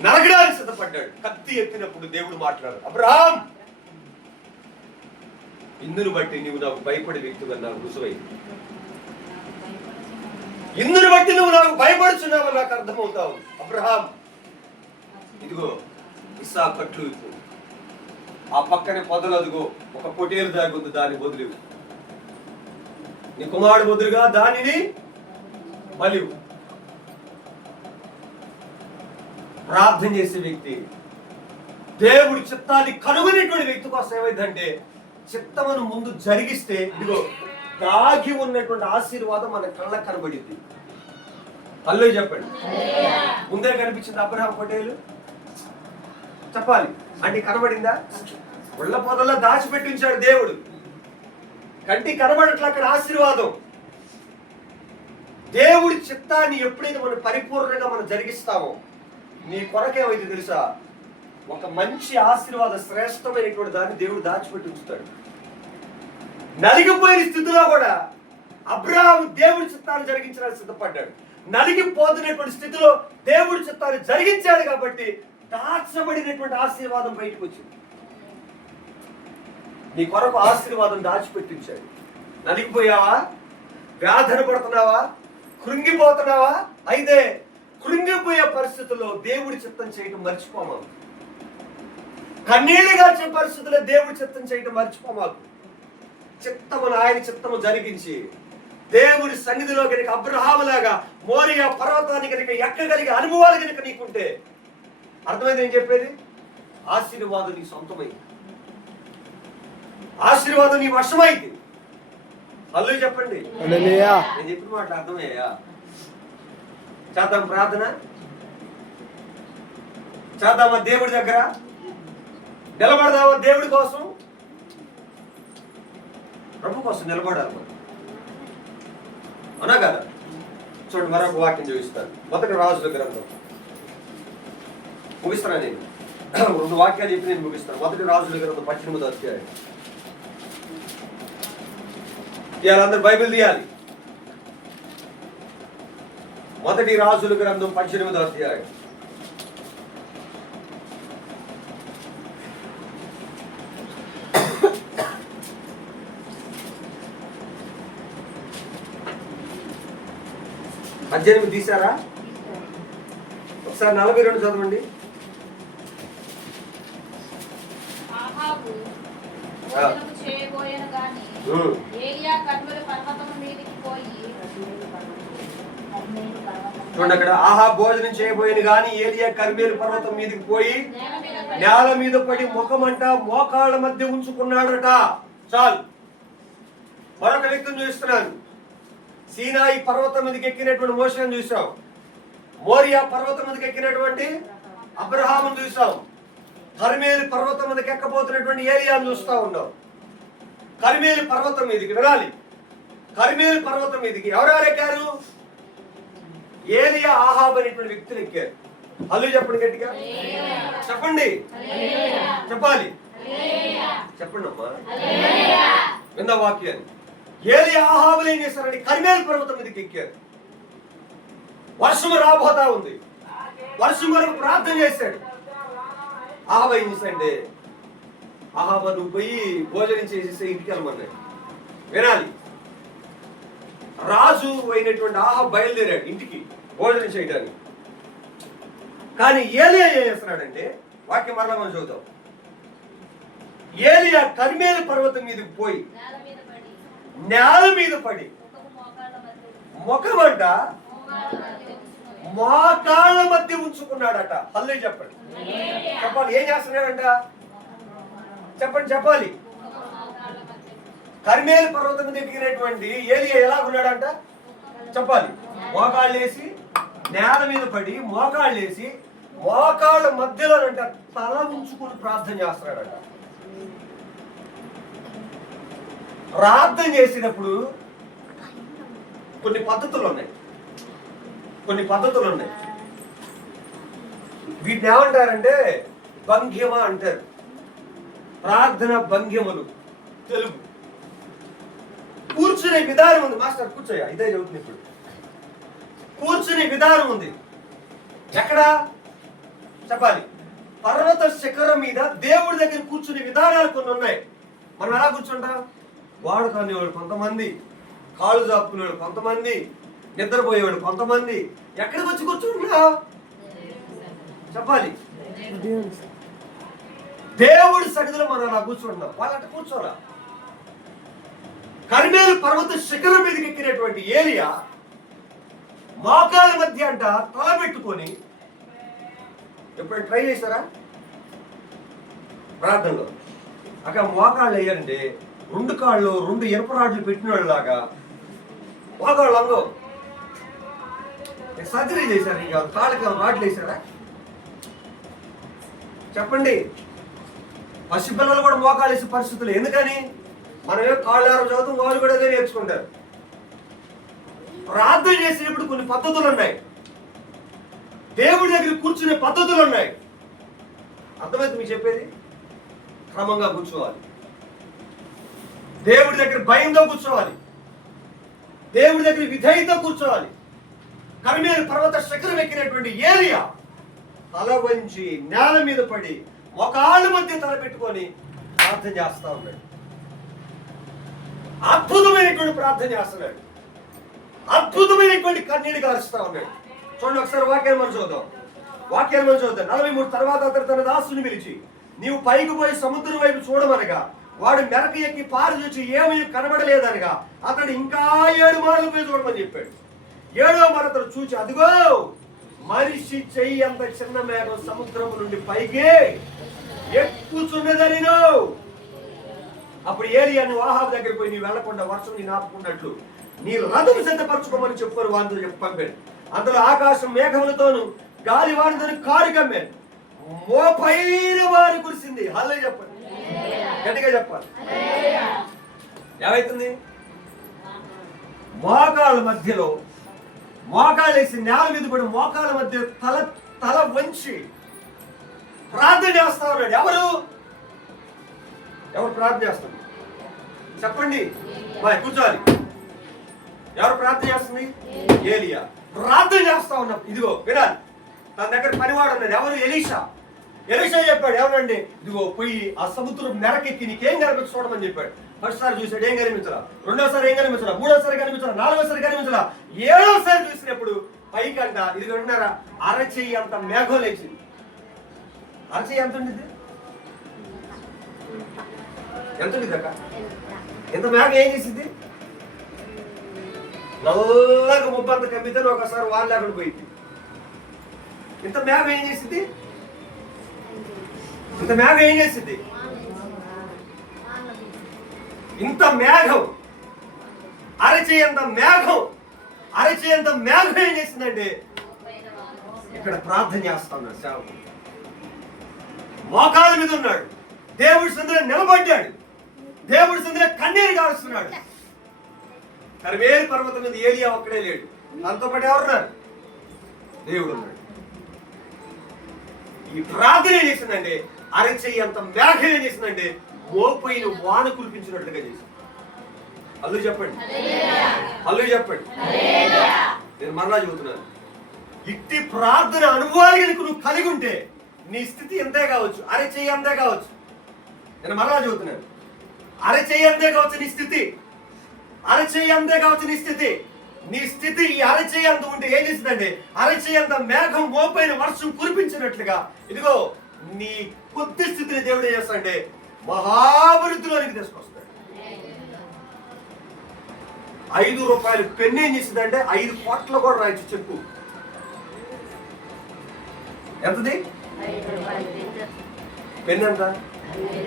నరకడానికి సిద్ధపడ్డాడు. కత్తి ఎత్తినప్పుడు దేవుడు మాట్లాడు, అబ్రహాం ఇందును బట్టి నువ్వు నాకు భయపడే వ్యక్తిగా నాకు రుజువైంది. ఇందును బట్టి నువ్వు నాకు భయపడుచున్నావు నాకు అర్థమవుతావు. అబ్రహాం ఇదిగో ఇస్సాకు కట్లు ఇప్పు, ఆ పక్కనే పొదలు అదిగో ఒక పొటేలు దాగి ఉంది, దాన్ని వదిలేవు, నీ కుమారుడు బదులుగా దానిని బలివు. ప్రార్థన చేసే వ్యక్తి, దేవుడి చిత్తాన్ని కనుగొనేటువంటి వ్యక్తి కోసం ఏమైందంటే చిత్తమును ముందు జరిగిస్తే ఇదిగో దాగి ఉన్నటువంటి ఆశీర్వాదం మన కళ్ళకు కనబడింది. హల్లో చెప్పండి. ముందే కనిపించింది అబ్రహాం పొటేలు? చెప్పాలి అంటే కనబడిందా? ఉళ్ళ పొదల్లో దాచిపెట్టించాడు దేవుడు. కంటి కనబడట్ల అక్కడ ఆశీర్వాదం. దేవుడి చిత్తాన్ని ఎప్పుడైతే మనం పరిపూర్ణంగా మనం జరిగిస్తామో నీ కొరకేమైతే తెలుసా? ఒక మంచి ఆశీర్వాద శ్రేష్టమైనటువంటి దాన్ని దేవుడు దాచిపెట్టి ఉంచుతాడు. నలిగిపోయిన స్థితిలో కూడా అబ్రహాము దేవుడి చిత్తాన్ని జరిగించడానికి సిద్ధపడ్డాడు. నలిగిపోతున్నటువంటి స్థితిలో దేవుడి చిత్తాన్ని జరిగించాడు కాబట్టి దాచబడినటువంటి ఆశీర్వాదం బయటకు వచ్చింది. నీ కొరకు ఆశీర్వాదం దాచిపెట్టించాడు. నలిగిపోయావా? వ్యాధన పడుతున్నావా? కృంగిపోతున్నావా? అయితే కృంగిపోయే పరిస్థితుల్లో దేవుడి చిత్తం చేయటం మర్చిపోమాకు. కన్నీళ్లు గార్చే పరిస్థితుల్లో దేవుడి చిత్తం చేయటం మర్చిపోమాకు. చిత్తమును ఆయన చిత్తము జరిగించి దేవుడి సన్నిధిలో కనుక అబ్రహాములాగా మోరియా పర్వతాన్ని కనుక ఎక్కగలిగే అనుభవాలు కనుక నీకుంటే అర్థమైంది నేను చెప్పేది? ఆశీర్వాదం నీ సొంతమైంది, ఆశీర్వాదం నీ వశమైంది. హల్లు చెప్పండి. నేను చెప్పిన మాటలు అర్థమయ్యా? చేద్దాం ప్రార్థన, చేద్దామా దేవుడి దగ్గర, నిలబడదామా దేవుడి కోసం, ప్రభు కోసం నిలబడాలి మనం, అవునా కదా? చూడండి మరొక వాక్యం చూపిస్తాను. మొదటి రాజుల గ్రంథం ముగిస్తాను. నేను 2 వాక్యాలు చెప్పి నేను ముగిస్తాను. మొదటి రాజుల గ్రంథం 18వ అధ్యాయం. ఇవాళ అందరు బైబిల్ తీయాలి. మొదటి రాజుల గ్రంథం 18వ అధ్యాయం. పద్దెనిమిది తీశారా? ఒకసారి 42 చదవండి. చూడండి అక్కడ, ఆహా భోజనం చేయబోయేను గాని ఏలియా కర్మేలు పర్వతం మీదకి పోయి నేల మీద పడి ముఖమంట మోకాళ్ళ మధ్య ఉంచుకున్నాడట. చాలు. మరొక వ్యక్తిని చూస్తున్నాను. సీనాయి పర్వతం మీదకి ఎక్కినటువంటి మోషేను చూసాం. మోరియా పర్వతం మీదకి ఎక్కినటువంటి అబ్రహామును చూసాం. కర్మేలు పర్వతం మీదకి ఎక్కబోతున్నటువంటి ఏలియాను చూస్తా ఉన్నాం. కర్మేలు పర్వతం మీదకి వినాలి. కర్మేలు పర్వతం మీదకి ఎవరెవరు ఎక్కారు? ఏలియా, ఆహాబు అనేటువంటి వ్యక్తులు ఎక్కారు. హల్లు చెప్పండి గట్టిగా, చెప్పండి, చెప్పాలి, చెప్పండి అమ్మా. విన్న వాక్యాన్ని. ఏలియా, ఆహాబులు ఏం చేశారంటే కర్మేలు పర్వతం మీదకి ఎక్కారు. వర్షం రాబోతా ఉంది. వర్షం వరకు ప్రార్థన చేశాడు. ఆహాబు ఏం చేశాడంటే, ఆహాబు నువ్వు పోయి భోజనం చేసేసి ఇంటికి వెళ్ళమన్నాడు. వినాలి. రాజు అయినటువంటి ఆహాబు బయలుదేరాడు ఇంటికి భోజనం చేయడానికి. కానీ ఏలియా ఏం చేస్తున్నాడంటే, వాక్యం మరలా మనం చదువుతాం. ఏలియా కర్మేలు పర్వతం మీదకి పోయి నేల మీద పడి ముఖమంట మోకాళ్ళ మధ్య ఉంచుకున్నాడట. హల్లే చెప్పండి, చెప్పాలి. ఏం చేస్తున్నాడంట? చెప్పండి, చెప్పాలి. కర్మేలు పర్వతం మీద ఎక్కినటువంటి ఏలియా ఎలా ఉన్నాడంట చెప్పాలి. మోకాళ్ళు వేసి నేల మీద పడి మోకాళ్ళు వేసి మోకాళ్ళ మధ్యలో అంట తల ఉంచుకుని ప్రార్థన చేస్తున్నాడంట. ప్రార్థన చేసినప్పుడు కొన్ని పద్ధతులు ఉన్నాయి. వీటిని ఏమంటారంటే భంగ్యమ అంటారు. ప్రార్థన భంగ్యములు తెలుగు. కూర్చునే విధానం ఉంది. మాస్టర్ కూర్చోయా, ఇదే చదువుతుంది ఇప్పుడు. కూర్చునే విధానం ఉంది. ఎక్కడ చెప్పాలి? పర్వత శిఖరం మీద దేవుడి దగ్గర కూర్చునే విధానాలు కొన్ని ఉన్నాయి. మనం ఎలా కూర్చుంటాం? వాడు కానివాడు కొంతమంది, కాళ్ళు చాపుకునేవాడు కొంతమంది, నిద్రపోయేవాడు కొంతమంది. ఎక్కడికి వచ్చి కూర్చుంటున్నా చెప్పాలి? దేవుడి సన్నిధిలో మనం అలా కూర్చుంటున్నాం. వాళ్ళు అట్లా కూర్చోరా. కర్మేలు పర్వత శిఖరం మీదకి ఎక్కినటువంటి ఏలియా మోకాళ్ళ మధ్య అంట తల పెట్టుకొని, ఎప్పుడు ట్రై చేశారా ప్రార్థనలో? అక్కడ మోకాళ్ళు వేయాలంటే రెండు కాళ్ళు రెండు ఇనుప రాడ్లు పెట్టిన వాళ్ళలాగా మోకాళ్ళు అంగో సర్జరీ చేశారు. ఇక కాళ్ళకి రాడ్లు వేసారా చెప్పండి? పసిపిల్లలు కూడా మోకాళ్ళు వేసే పరిస్థితులు. ఎందుకని? మనమే కాళ్ళు ఆరం చదువుతాం, వాళ్ళు కూడా అదే నేర్చుకుంటారు. ప్రార్థన చేసేటప్పుడు కొన్ని పద్ధతులు ఉన్నాయి. దేవుడి దగ్గర కూర్చునే పద్ధతులు ఉన్నాయి. అర్థమైతే మీకు చెప్పేది? క్రమంగా కూర్చోవాలి. దేవుడి దగ్గర భయంతో కూర్చోవాలి. దేవుడి దగ్గర విధేయతో కూర్చోవాలి. కర్మేలు పర్వత శిఖరం ఎక్కినటువంటి ఏలియా తల వంచి నేల మీద పడి మోకాళ్ళ మధ్య తల పెట్టుకొని ప్రార్థన చేస్తా ఉన్నాడు. అద్భుతమైనటువంటి ప్రార్థన చేస్తున్నాడు. అద్భుతమైనటువంటి కన్నీరు గారుస్తా ఉన్నాడు. చూడండి ఒకసారి వాక్యాన్ని మనం చూద్దాం. 43 తర్వాత అతను తన దాసుని పిలిచి, నీవు పైకి పోయి సముద్రం వైపు చూడమనగా వాడు మెరక ఎక్కి పారు చూచి ఏమీ కనబడలేదనగా అతడు ఇంకా 7 మార్లు పోయి చూడమని చెప్పాడు. 7వ మారు అతడు చూచి, అదిగో మనిషి చెయ్యి అంత చిన్న మేఘం సముద్రం నుండి పైకి ఎక్కుచున్నదని. అప్పుడు ఏలియా, నువ్వు ఆహాబు దగ్గర పోయి నీవు వెళ్లకుండా వర్షం నీ ఆపుకున్నట్లు నీ రథం సిద్ధపరచుకోమని చెప్పారు. వారితో పంపాడు. అందులో ఆకాశం మేఘములతోను గాలి వారితోను కారు కమ్మాను. మోపైన వారు కురిసింది. హల్లెలూయా చెప్పండి, గట్టిగా చెప్పాలి. ఏమైతుంది? మోకాళ్ళ మధ్యలో మోకాళ్ళు వేసి నేల మీద పడి మోకాళ్ళ మధ్య తల వంచి ప్రార్థన చేస్తా ఉన్నాడు. ఎవరు ప్రార్థన చేస్తుంది చెప్పండి? కూర్చోవాలి. ఎవరు ప్రార్థన చేస్తుంది? ఏలియా ప్రార్థన చేస్తా ఉన్నాం. ఇదిగో వినాలి. తన దగ్గర పనివాడు ఉన్నాడు. ఎవరు? ఎలీషా చెప్పాడు, ఏమనండి, ఇదిగో పోయి ఆ సముద్రం మెరకెక్కి నీకేం కనిపించి చూడమని చెప్పాడు. ఫస్ట్సారి చూసాడు, ఏం కనిపించరా. రెండోసారి ఏం కనిపించరా. మూడోసారి కనిపించరా. నాలుగోసారి కనిపించరా. 7వసారి చూసినప్పుడు పైకంట ఇది విన్నారా, అరచెయ్యి అంత మేఘం లేచింది. అరచెయ్యి ఎంత ఉండిద్ది? ఎంత ఉండిద్ది అక్క? ఎంత మేఘం ఏం చేసింది? నల్లగా ముబ్బంత కమ్మితే ఒకసారి వాళ్ళు లేకుండా పోయింది. ఇంత మేఘం ఏం చేసింది? ఇంత మేఘం ఏం చేసింది? ఇంత మేఘం, అరచేయంత మేఘం ఏం చేసిందంటే ఇక్కడ ప్రార్థన చేస్తా ఉన్నాడు. సేవకుడు మోకాళ్ళ మీద ఉన్నాడు. దేవుడి సందులో నిలబడ్డాడు. దేవుడి సందులో కన్నీరు కారుస్తున్నాడు. కర్మేలు పర్వతం మీద ఏలియా ఒక్కడే లేడు. దాంతో పాటు ఎవరున్నారు? దేవుడు ఉన్నాడు. ఈ ప్రార్థన ఏం చేసిందంటే అరచెయ్యంత మేఘం ఏం చేసిందంటే మోపైన వాన కురిపించినట్లుగా చేసింది. హల్లెలూయా చెప్పండి, హల్లెలూయా చెప్పండి. నేను మరలా చెబుతున్నాను, ఇట్టి ప్రార్థన అనుభవాలు నువ్వు కలిగి ఉంటే నీ స్థితి ఎంతే కావచ్చు, అరచెయ్యి అంతే కావచ్చు. నేను మరలా చెబుతున్నాను, అరచెయ్యి అంతే కావచ్చు నీ స్థితి, అరచెయ్యి అంతే కావచ్చు నీ స్థితి. నీ స్థితి ఈ అరచెయ్యి అంత ఉంటే ఏం చేసిందంటే అరచెయ్యి అంత మేఘం మోపైన వర్షం కురిపించినట్లుగా ఇదిగో నీ కొద్ది స్థితిని దేవుడు ఏం చేస్తాడంటే మహాభివృద్ధిలోనికి తీసుకొస్తాడు. 5 రూపాయలు పెన్ను ఏం చేసిందంటే 5 కోట్ల కూడా రాయొచ్చు చెప్పు. ఎంతది పెన్ను? ఎంత?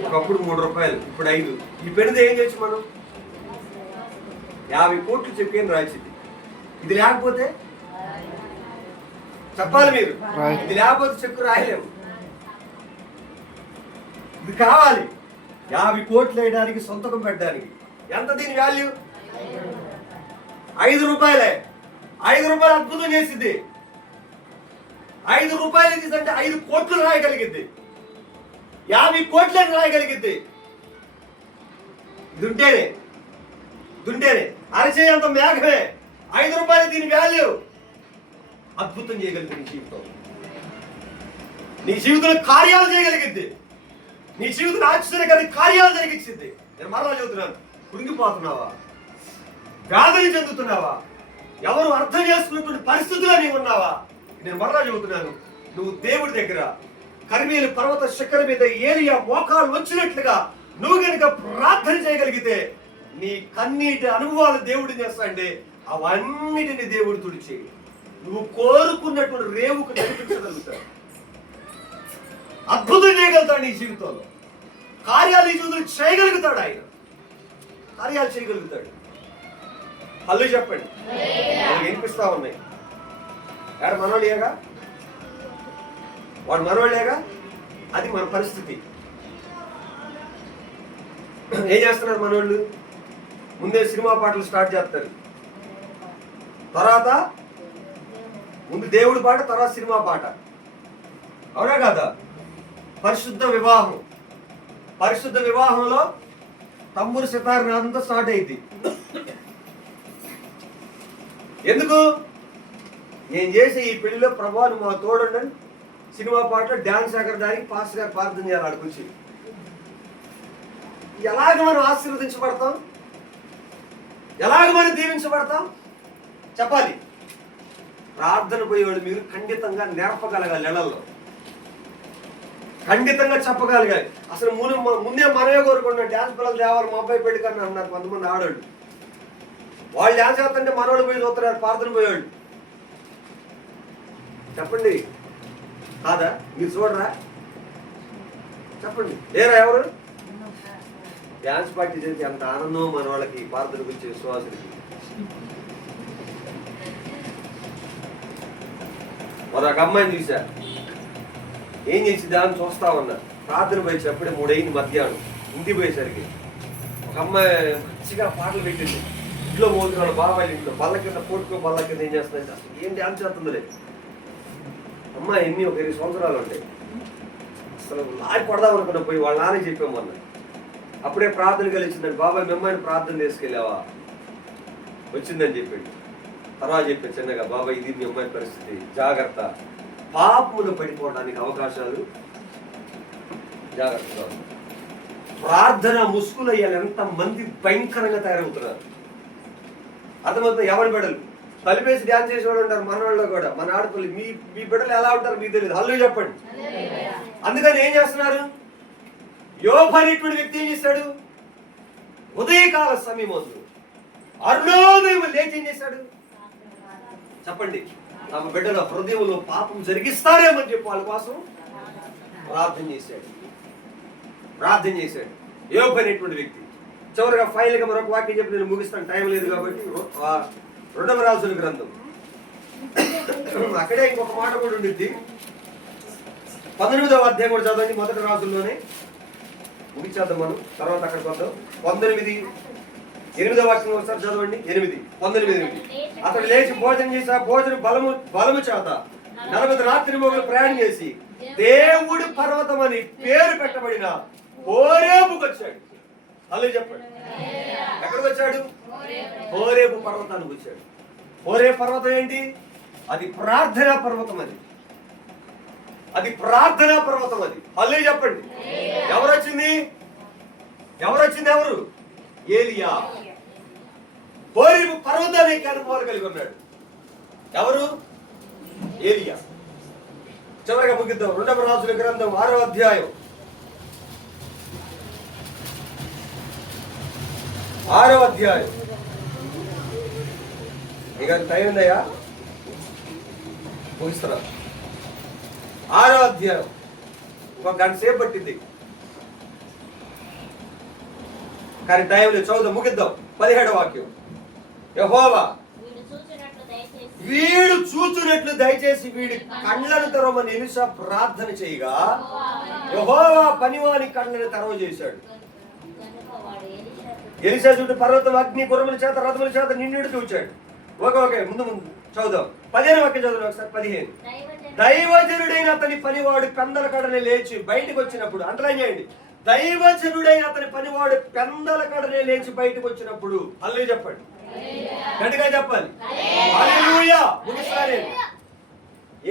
ఒకప్పుడు 3 రూపాయలు, ఇప్పుడు 5. ఈ పెన్నుది ఏం చేయొచ్చు మనం? 50 కోట్లు చెప్పి రాసింది. ఇది లేకపోతే చెప్పాలి మీరు, ఇది లేకపోతే చెక్కు రాయలేము. ఇది కావాలి. 50 కోట్లు వేయడానికి, సొంతకం పెట్టడానికి. ఎంత దీని వాల్యూ? 5 రూపాయలే. 5 రూపాయలు అద్భుతం చేసింది. 5 రూపాయలు ఇదంటే 5 కోట్లు రాయగలిగింది. 50 కోట్లని రాయగలిగింది. దుంటేనే అరచేయి అంత మేఘమే. 5 రూపాయలు దీని వాల్యూ. అద్భుతం చేయగలిగింది నీ జీవితం. నీ జీవితంలో కార్యాలు చేయగలిగింది. నీ జీవితంలో ఆశ్చర్యకరమైన కార్యాలు జరిగించింది. నేను మరలా చెబుతున్నాను, కృంగిపోతున్నావా? వ్యాధులు చెందుతున్నావా? ఎవరు అర్థం చేసుకున్నటువంటి పరిస్థితుల్లో నీవు ఉన్నావా? నేను మరలా చెబుతున్నాను, నువ్వు దేవుడి దగ్గర కర్మేలు పర్వత శిఖర మీద ఏలియా మోకాలు వచ్చినట్లుగా నువ్వు కనుక ప్రార్థన చేయగలిగితే నీ కన్నీటి అనుభవాలు దేవుడిని చేస్తాంటే అవన్నిటిని దేవుడు తుడిచి నువ్వు కోరుకున్నటువంటి రేవుకు నడిపించగలుగుతాడు. అద్భుతం చేయగలుగుతాడు నీ జీవితంలో. కార్యాలు ఈ జీవితంలో చేయగలుగుతాడు. ఆయన కార్యాలు చేయగలుగుతాడు. హల్లు చెప్పండి. వినిపిస్తా ఉన్నాయి. వాడు మనోళ్ళేగా, వాడు మనోళ్ళేగా. అది మన పరిస్థితి. ఏం చేస్తున్నారు మనోళ్ళు? ముందే సినిమా పాటలు స్టార్ట్ చేస్తారు, తర్వాత ముందు దేవుడి పాట, తర్వాత సినిమా పాట. అవునా కదా? పరిశుద్ధ వివాహం. పరిశుద్ధ వివాహంలో తమ్ముడు సితార్ నాదంతా స్టార్ట్ అయింది. ఎందుకు? నేను చేసే ఈ పెళ్లిలో ప్రభావం మా తోడుండని సినిమా పాటలో డ్యాన్స్ ఎగరడానికి పాస్టర్ గారు ప్రార్థన చేయాలి. ఆడికొచ్చి ఎలాగ మనం ఆశీర్వదించబడతాం? ఎలాగ మనం దీవించబడతాం? చెప్పాలి. ప్రార్థన పోయేవాడు మీరు ఖండితంగా నేర్పగలగాలి. నెలల్లో ఖండితంగా చెప్పగలగాలి. అసలు ముందే మనమే కోరుకుంటున్నాం, డ్యాన్స్ పిల్లలు తేవాలి మా అబ్బాయి పెళ్లి కన్నా అన్నారు కొంతమంది ఆడవాళ్ళు. వాళ్ళు డ్యాన్స్ చేస్తుంటే మనవాళ్ళు పోయి చూస్తున్నారు, ప్రార్థన పోయేవాళ్ళు. చెప్పండి, కాదా? మీరు చూడరా? చెప్పండి, లేరా ఎవరు? డ్యాన్స్ పార్టీ చేసి ఎంత ఆనందం మన వాళ్ళకి, ప్రార్థన గురించి విశ్వాసులకి. మరొక అమ్మాయిని చూసా, ఏం చేసి దాన్ని చూస్తా ఉన్నా. ప్రార్థన పోయేటప్పుడే 3 అయింది మధ్యాహ్నం. ఇంటికి పోయేసరికి ఒక అమ్మాయి మంచిగా పాటలు పెట్టింది. ఇంట్లో మోతున్నాడు బాబాయ్ ఇంట్లో, బల్ల కింద పోటుకో బల్ల కింద ఏం చేస్తుంది. అసలు ఏం డ్యాన్స్ చేస్తుందిలే అమ్మాయి. ఎన్ని ఒక 20 సంవత్సరాలు ఉంటాయి. అసలు లాగి కొడదాం అనుకున్నా. పోయి వాళ్ళ నాన్న చెప్పాము అన్న. అప్పుడే ప్రార్థన కలిసిందండి. బాబాయ్ మిమ్మల్ని ప్రార్థన తీసుకెళ్ళావా? వచ్చిందని చెప్పాడు. తర్వాత చెప్పాడు చిన్నగా, బాబాయ్ ఇది మీ అమ్మాయి పరిస్థితి, జాగ్రత్త. పాపములు పడిపోవడానికి అవకాశాలు, జాగ్రత్తగా. ప్రార్థన ముసుగులు అయ్యాలి. ఎంత మంది భయంకరంగా తయారవుతున్నారు అర్థమవుతుంది. ఎవరి బిడ్డలు కలిపేసి డ్యాన్స్ చేసేవాళ్ళు ఉంటారు మన వాళ్ళు కూడా. మన ఆడపిల్లలు మీ బిడ్డలు ఎలా ఉంటారు మీకు తెలియదు. హల్లు చెప్పండి. అందుకని ఏం చేస్తున్నారు? యోబు అనేటువంటి వ్యక్తి ఏం చేశాడు? ఉదయకాల సమయమందు అరుణోదయం లేచి ఏం చేశాడు? చెప్పండి. తమ బిడ్డల హృదయంలో పాపం జరిగిస్తారేమని చెప్పి వాళ్ళ కోసం ప్రార్థన చేశాడు. యోబు అనేటువంటి వ్యక్తి. చివరిగా ఫైనల్గా మరొక వాక్యం చెప్పి నేను ముగిస్తాను, టైం లేదు కాబట్టి. 2వ రాజుల గ్రంథం, అక్కడే ఇంకొక మాట కూడా ఉండిద్ది. 19వ అధ్యాయం కూడా చదవండి. 1వ రాజుల్లోనే ముగించేద్దాం మనం, తర్వాత అక్కడికి వద్దాం. 8వ వాక్యం ఒకసారి చదవండి. 19. అతడు లేచి భోజనం చేసి భోజనం బలము చేత 40 రాత్రి మొగలు ప్రయాణం చేసి దేవుడి పర్వతం అని పేరు పెట్టబడిన హోరేబుకు వచ్చాడు. అలా చెప్పండి, ఎక్కడికి వచ్చాడు? హోరేబు పర్వతానికి వచ్చాడు. హోరేబు పర్వతం ఏంటి? అది ప్రార్థనా పర్వతం. అది ప్రార్థనా పర్వతం. అది అల్లే చెప్పండి. ఎవరు? ఏలియా. హోరేబు పర్వతానికి అనుభవాలు కలిగి ఉన్నాడు. ఎవరు? ఏలియా. చివరిగా ముగిద్దాం. 2వ రాజుల గ్రంథం 6వ అధ్యాయం. 6వ అధ్యాయం. ఇక టైం ఉందయ్యా, ముగిస్తున్నా. 6వ అధ్యాయం. ఒక గంట సేపు పట్టింది కానీ టైం లేదు. చదువుదాం, ముగిద్దాం. 17వ వాక్యం. యెహోవా వీడు చూచునట్లు దయచేసి వీడి కళ్ళను తెరవమని ఎలీషా ప్రార్థన చేయగా యెహోవా పనివాని కళ్ళను తెరవ చేశాడు. ఎలీషా చుట్టూ పర్వతం అగ్ని గుర్రముల చేత రథముల చేత నిండు చూచాడు. ఓకే ముందు చదువుదాం. 15వ వాక్యం చదువు ఒకసారి. 15. దైవజనుడైన అతని పనివాడు పెందల కడనే లేచి బయటకు వచ్చినప్పుడు, అంటర్లైన్ చేయండి, దైవజనుడైన అతని పనివాడు పెందల కడనే లేచి బయటకు వచ్చినప్పుడు. హల్లెలూయా చెప్పండి, గట్టిగా చెప్పాలి. హల్లెలూయా. ముగిసారి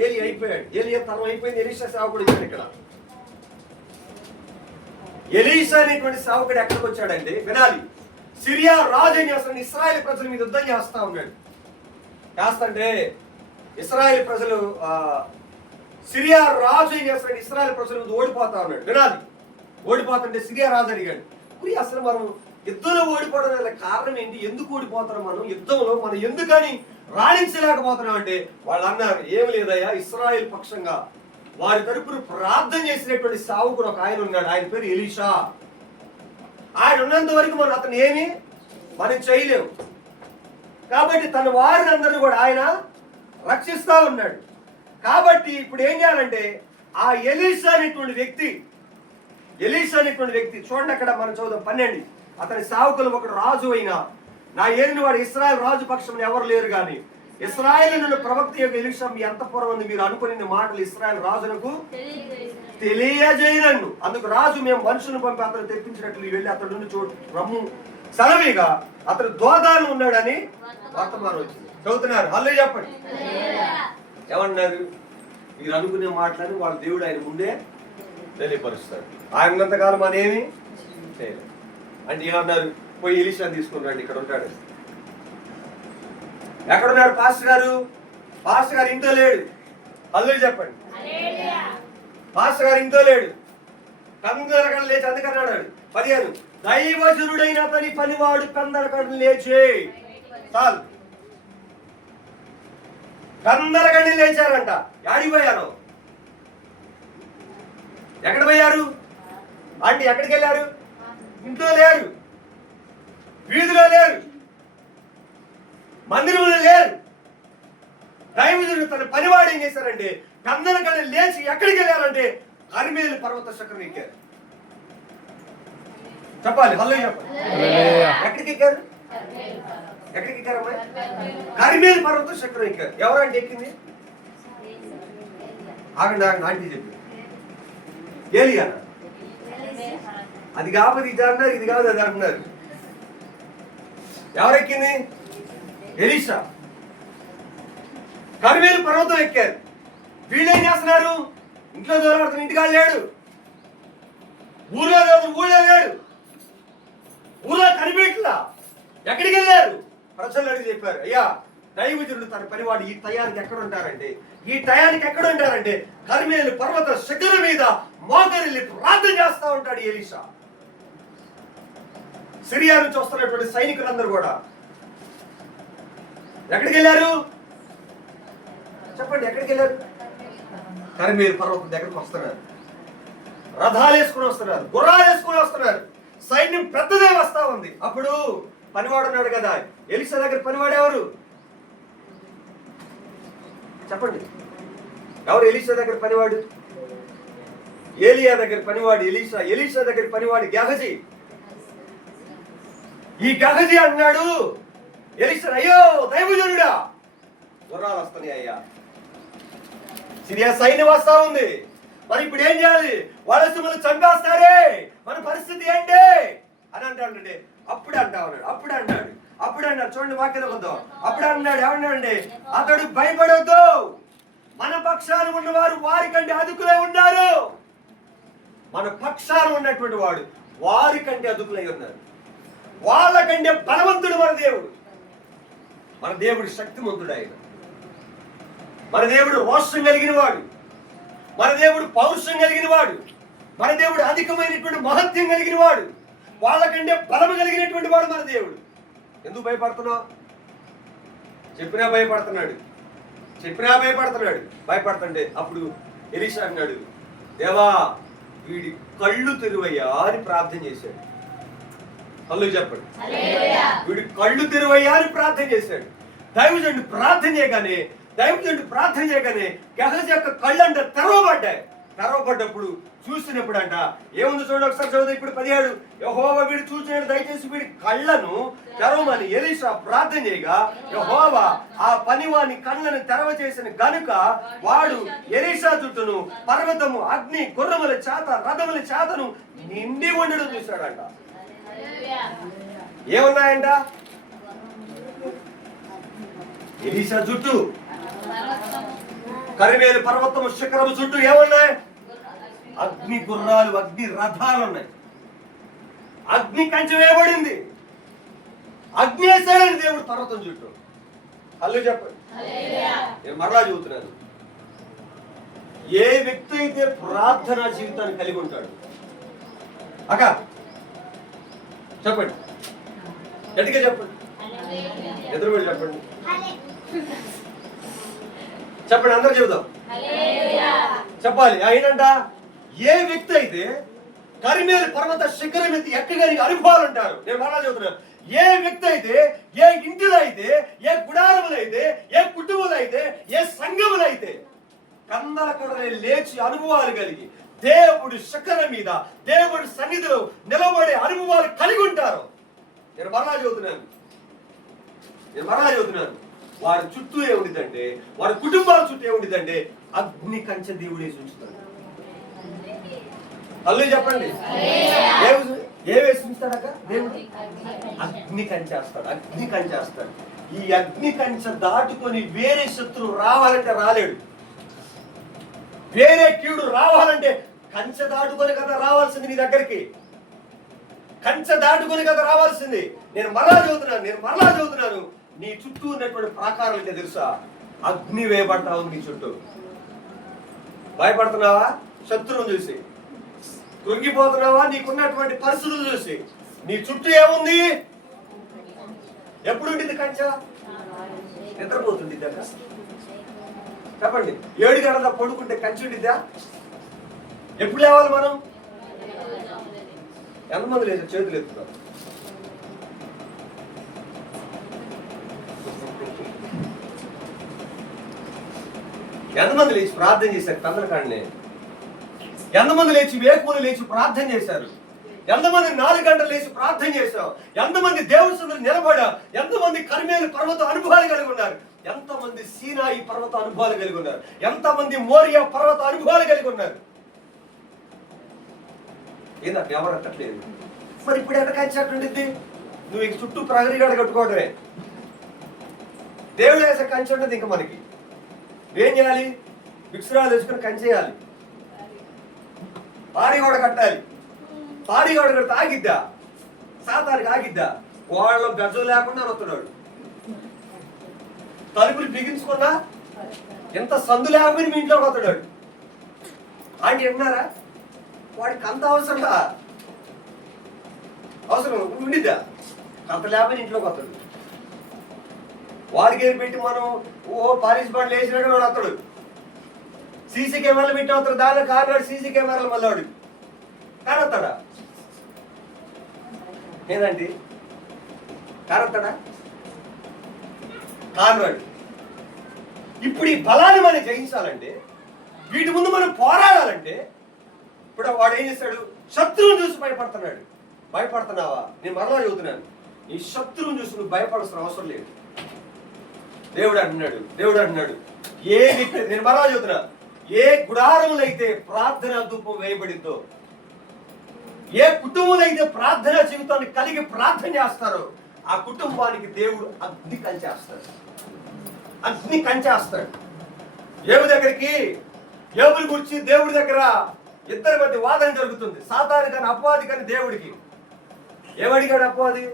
ఏలి అయిపోయాడు. ఏలి తరం అయిపోయింది. ఎలీషా సేవకుడు వచ్చాడు. ఇక్కడ ఎలీషా అనేటువంటి సేవకుడు ఎక్కడికి వచ్చాడండి వినాలి. సిరియా రాజు ఏం చేస్తాడు? ఇశ్రాయేలు ప్రజల మీద యుద్ధం చేస్తా ఉన్నాడు. చేస్తంటే ఇశ్రాయేలు ప్రజలు సిరియా రాజు ఏం చేస్తాడు? ఇశ్రాయేలు ప్రజల మీద ఓడిపోతా ఉన్నాడు. వినాలి. ఓడిపోతుంటే సిరియా రాజు అడిగాడు, అసలు మనం యుద్ధంలో ఓడిపోవడం వల్ల కారణం ఏంటి? ఎందుకు ఓడిపోతున్నాం? మనం యుద్ధంలో మనం ఎందుకని రాణించలేకపోతున్నాం అంటే వాళ్ళు అన్నారు, ఏమి లేదయ్యా, ఇశ్రాయేల్ పక్షంగా వారి తరపున ప్రార్థన చేసినటువంటి సేవకుడు ఒక ఆయన ఉన్నాడు. ఆయన పేరు ఎలీషా. ఆయన ఉన్నంత వరకు మనం అతను మనం చేయలేము. కాబట్టి తన వారిని అందరినీ కూడా ఆయన రక్షిస్తా ఉన్నాడు. కాబట్టి ఇప్పుడు ఏం చేయాలంటే ఆ ఎలీషా అనేటువంటి వ్యక్తి చూడండి, అక్కడ మనం చదువుదాం 12. అతని సేవకులు ఒకడు రాజు అయినా నా ఏలిన వాడు ఇశ్రాయేల్ రాజు పక్షం ఎవరు లేరు కానీ ఇశ్రాయేలు ప్రవక్త యొక్క ఎలీషా మీ అంతఃపురం ఉంది మీరు అనుకునే మాటలు ఇశ్రాయేల్ రాజునకు తెలియజేయనన్ను. అందుకు రాజు మేము మనుషులను పంపి అతను తెప్పించినట్లు వెళ్ళి అతడు నుండి చోటు రమ్ము సెలవిగా అతడు దోదాలు ఉన్నాడని వర్తమానం వచ్చింది. చదువుతున్నారు. హల్లెలూయా చెప్పండి. ఏమన్నారు? మీరు అనుకునే మాటలని వాళ్ళ దేవుడు ఆయన ముందే తెలియపరుస్తాడు. ఆయన ఉన్నంతకాలం మనేమి చేయలేదు. అంటే ఏమన్నారు? పోయి ఎలీషాని తీసుకుని రండి, ఇక్కడ ఉంటాడు. ఎక్కడున్నాడు పాస్టర్ గారు? పాస్టర్ గారు ఇంట్లో లేడు. హల్లెలూయా చెప్పండి. పాస్టర్ గారు ఇంట్లో లేడు. కందరగడ లేచి అందుకన్నాడు. 15. దైవజనుడైన అతని పనివాడు కందరగడ లేచి చాలు. కందరగడ లేచారంట. యాడికి పోయారు? ఎక్కడ పోయారు అంటే? ఎక్కడికి వెళ్ళారు? ఇంట్లో లేరు, వీధిలో లేరు, మందిరంలో లేరు. దైవజనుడు తన పనివాడు ఏం చేశారంటే కందరగడ లేచి ఎక్కడికి వెళ్ళారంటే కర్మేలు పర్వత శిఖరం ఎక్కారు. చెప్పాలి. హల్లెలూయా చెప్పాలి. ఎక్కడికి ఎక్కారు? కర్మేలు పర్వత శిఖరం ఎక్కారు. ఎవరంటే ఎక్కింది? ఆగండి ఆంటీ చెప్పి ఏలియా. అది కాకపోతే ఇది అంటున్నారు, ఇది కాదు అది అంటున్నారు. ఎవరెక్కింది? ఎలీషా. కర్మేలు పర్వతం ఎక్కారు. వీళ్ళేం చేస్తున్నారు? ఇంట్లో దూరం ఇంటికాడ లేడు, ఊళ్ళో లేడు, ఊళ్ళో కనిపెట్టలా. ఎక్కడికి వెళ్ళారు? ప్రజలు అడిగి చెప్పారు, అయ్యా దైవజనుడు తన పనివాడు ఈ టయానికి ఎక్కడ ఉంటారంటే కర్మేలు పర్వత శిఖరం మీద మోకరిల్లి ప్రార్థన చేస్తా ఉంటాడు ఎలీషా. సిరియా నుంచి వస్తున్నటువంటి సైనికులందరూ కూడా ఎక్కడికి వెళ్ళారు? చెప్పండి, ఎక్కడికి వెళ్ళారు? కర్మేలు పర్వతం దగ్గరకు వస్తున్నారు. రథాలు వేసుకుని వస్తున్నారు, గుర్రాలు వేసుకుని వస్తున్నారు. సైన్యం పెద్దదే వస్తా ఉంది. అప్పుడు పనివాడు ఉన్నాడు కదా, ఎలీషా దగ్గర పనివాడు ఎవరు? చెప్పండి, ఎవరు ఎలీషా దగ్గర పనివాడు? ఏలియా దగ్గర పనివాడు ఎలీషా. ఎలీషా దగ్గర పనివాడు గెహజీ. ఈ గెహజీ అన్నాడు ఎలీషా, అయ్యో దైవజనుడా, గుర్రాలు వస్తున్నాయి అయ్యా, సిరియా సైన్యం వస్తా ఉంది, మరి ఇప్పుడు ఏం చేయాలి? వాళ్ళ చంపేస్తారే, మన పరిస్థితి ఏంటి అని అంటాడంటే అప్పుడు అన్నాడు. చూడండి వాక్యం వద్దాం. అప్పుడు అన్నాడు, ఏమన్నాడండి? అతడు భయపడవద్దు, మన పక్షాన ఉన్నవారు వారి కంటే అదుకులై ఉన్నారు. మన పక్షాన ఉన్నటువంటి వాడు వారి కంటే అదుకులై ఉన్నారు. వాళ్ళకంటే బలవంతుడు మన దేవుడు శక్తిమంతుడు. ఆయన మన దేవుడు రోషం కలిగిన వాడు, మన దేవుడు పౌరుషం కలిగిన వాడు, మన దేవుడు అధికమైనటువంటి మహత్యం కలిగిన వాడు, వాళ్ళకంటే బలము కలిగినటువంటి వాడు మన దేవుడు. ఎందుకు భయపడుతున్నావు? చెప్పినా భయపడుతుంటే అప్పుడు ఎలీషా అన్నాడు, దేవా వీడి కళ్ళు తెరువయ్యా అని ప్రార్థన చేశాడు. హల్లు చెప్పండి. వీడు కళ్ళు తెరువయ్యా అని ప్రార్థన చేశాడు. దైవజనుడు ప్రార్థన చేయగానే గెహజీ యొక్క కళ్ళు అంటే తెరవబడ్డాయి. తెరవబడ్డప్పుడు చూసినప్పుడు అంట ఏముంది చూడండి ఒకసారి చదువు. ఇప్పుడు 17 యెహోవా వీడు చూసినట్టు దయచేసి వీడి కళ్ళను తెరవమని ఎలీషా ప్రార్థన చేయగా యెహోవా ఆ పనివాని కళ్ళను తెరవ చేసిన గనుక వాడు ఎలీషా చుట్టూను పర్వతము, అగ్ని, గుర్రముల చేత, రథముల చేతను నిండి ఉండడం చూశాడంట. ఏమున్నాయంట? ఎలీషా చుట్టూ, కరిమేలు పర్వతము శిఖరము చుట్టూ ఏమున్నాయి? అగ్ని గుర్రాలు, అగ్ని రథాలు ఉన్నాయి. అగ్ని కంచె వేయబడింది. అగ్ని వేసాడని దేవుడు పర్వతం చుట్టూ. హల్లు చెప్పండి. నేను మరలా చెబుతున్నాను, ఏ వ్యక్తి అయితే ప్రార్థనా జీవితాన్ని కలిగి ఉంటాడు, అక్క చెప్పండి, గట్టిగా చెప్పండి, ఎదురుబడి చెప్పండి, చెప్పండి, అందరూ చెబుదాం, చెప్పాలి. అయినంట ఏ వ్యక్తి అయితే కరిమేలు పర్వత శిఖరం మీద ఎక్కగలిగే అనుభవాలు ఉంటారు. నేను మరలా చెబుతున్నాను, ఏ వ్యక్తి అయితే, ఏ ఇంటిలో అయితే, ఏ గుడారములు అయితే, ఏ కుటుంబాలు అయితే, ఏ సంఘములు అయితే కందల కడలే లేచి అనుభవాలు కలిగి దేవుడి శిఖరం మీద, దేవుడి సన్నిధిలో నిలబడే అనుభవాలు కలిగి ఉంటారు. నేను మరలా చెబుతున్నాను, వారి చుట్టూ ఏముండిదంటే, వారి కుటుంబాల చుట్టూ ఏముండిదంటే అగ్ని కంచె దేవుడే ఉంచుతాడు. అల్లు చెప్పండి, ఏ వేసి ఉంచుతాడక దేవుడు? అగ్ని కంచేస్తాడు. అగ్ని కంచేస్తాడు. ఈ అగ్ని కంచె దాటుకొని వేరే శత్రువు రావాలంటే రాలేడు. వేరే కీడు రావాలంటే కంచె దాటుకొని కదా రావాల్సింది నీ దగ్గరికి. కంచె దాటుకొని కదా రావాల్సింది. నేను మరలా చదువుతున్నాను, నీ చుట్టూ ఉన్నటువంటి ప్రాకారం అంటే తెలుసా? అగ్ని వేయబడతా ఉంది నీ చుట్టూ. భయపడుతున్నావా శత్రువును చూసి? కృంగిపోతున్నావా నీకున్నటువంటి పరిస్థితులు చూసి? నీ చుట్టూ ఏముంది? ఎప్పుడు ఉండింది కంచె? నిద్రపోతుంది దగ్గర. చెప్పండి, 7 గంటల పడుకుంటే కంచె ఉండిద్దా? ఎప్పుడు లేవాలి మనం? ఎంతమంది లేదు చేతులు ఎత్తున్నారు? ఎంతమంది లేచి ప్రార్థన చేశారు? కందలకాడనే ఎంతమంది లేచి వేకువలు లేచి ప్రార్థన చేశారు? ఎంతమంది 4 గంటలు లేచి ప్రార్థన చేశారు? ఎంతమంది దేవుడి సన్నిధిలో నిలబడా? ఎంతమంది కరిమేలు పర్వత అనుభవాలు కలిగి ఉన్నారు? ఎంతమంది సీనాయి పర్వత అనుభవాలు కలిగి ఉన్నారు? ఎంతమంది మోరియా పర్వత అనుభవాలు కలిగి ఉన్నారు? ఏందా ఎవరు అట్టట్లేదు? మరి ఇప్పుడు ఎంత కంచెట్టుండిద్ది? నువ్వు ఇక చుట్టూ ప్రహరీ గడ కట్టుకోవడమే. దేవుడు వేసే కంచె ఉంటుంది. ఇంకా మనకి ఏం చేయాలి? విక్సురాలు వేసుకుని కంచేయాలి. పాడి కూడా కట్టాలి. పాడి కూడా కడితే ఆగిద్దా? సాతానికి ఆగిద్దా? వాళ్ళ గజం లేకుండా వస్తున్నాడు. తలుపులు బిగించుకున్నా ఎంత సందు లేకపోయి మీ ఇంట్లోకి వస్తున్నాడు. ఆయన చెప్పినారా? వాడికి అంత అవసరంగా అవసరం ఉండిద్దా? అంత లేకపోయి ఇంట్లోకి వస్తాడు. వాడికి పెట్టి మనం పాలిష్ బండ్లు వేసినాడు వాడు వస్తాడు. సీసీ కెమెరాలు పెట్టి వస్తాడు. దానిలో కారణాడు సీసీ కెమెరాలు మళ్ళీ వాడు కానొస్తాడా? ఏంటంటే కానొస్తాడా? కారణాడు. ఇప్పుడు ఈ బలాన్ని మనం జయించాలంటే, వీటి ముందు మనం పోరాడాలంటే, ఇప్పుడు వాడు ఏం చేస్తాడు? శత్రువుని చూసి భయపడుతున్నాడు. భయపడుతున్నావా? నేను మరలా చెబుతున్నాను, ఈ శత్రువుని చూసి నువ్వు భయపడాల్సిన అవసరం లేదు. దేవుడు అంటున్నాడు ఏ వ్యక్తి, నేను మరలా చెబుతున్నా, ఏ గుడారములు అయితే ప్రార్థనా ధూపం వేయబడిందో, ఏ కుటుంబంలో అయితే ప్రార్థనా జీవితాన్ని కలిగి ప్రార్థన చేస్తారో ఆ కుటుంబానికి దేవుడు అగ్ని కంచేస్తాడు. అగ్ని కంచేస్తాడు. ఏబు దగ్గరికి, ఏబుని గురించి దేవుడి దగ్గర ఇద్దరి మధ్య వాదన జరుగుతుంది. సాతాను కానీ అపవాది కానీ దేవుడికి. ఏమడిగాడు అపవాది?